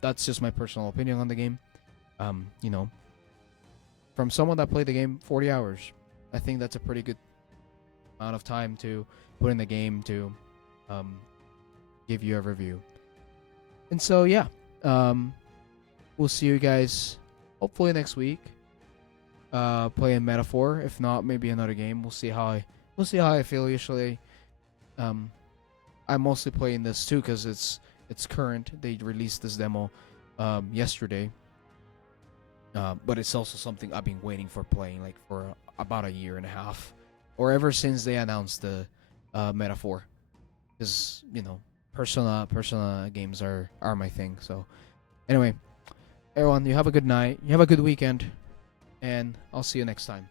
That's just my personal opinion on the game. You know, from someone that played the game 40 hours, I think that's a pretty good amount of time to put in the game to give you a review. And so yeah, we'll see you guys hopefully next week. Playing Metaphor. If not, maybe another game. We'll see how I feel. Usually, I'm mostly playing this too because it's current. They released this demo yesterday. But it's also something I've been waiting for playing like for about a year and a half, or ever since they announced the Metaphor. Because Persona games are my thing. So anyway, everyone, you have a good night. You have a good weekend, and I'll see you next time.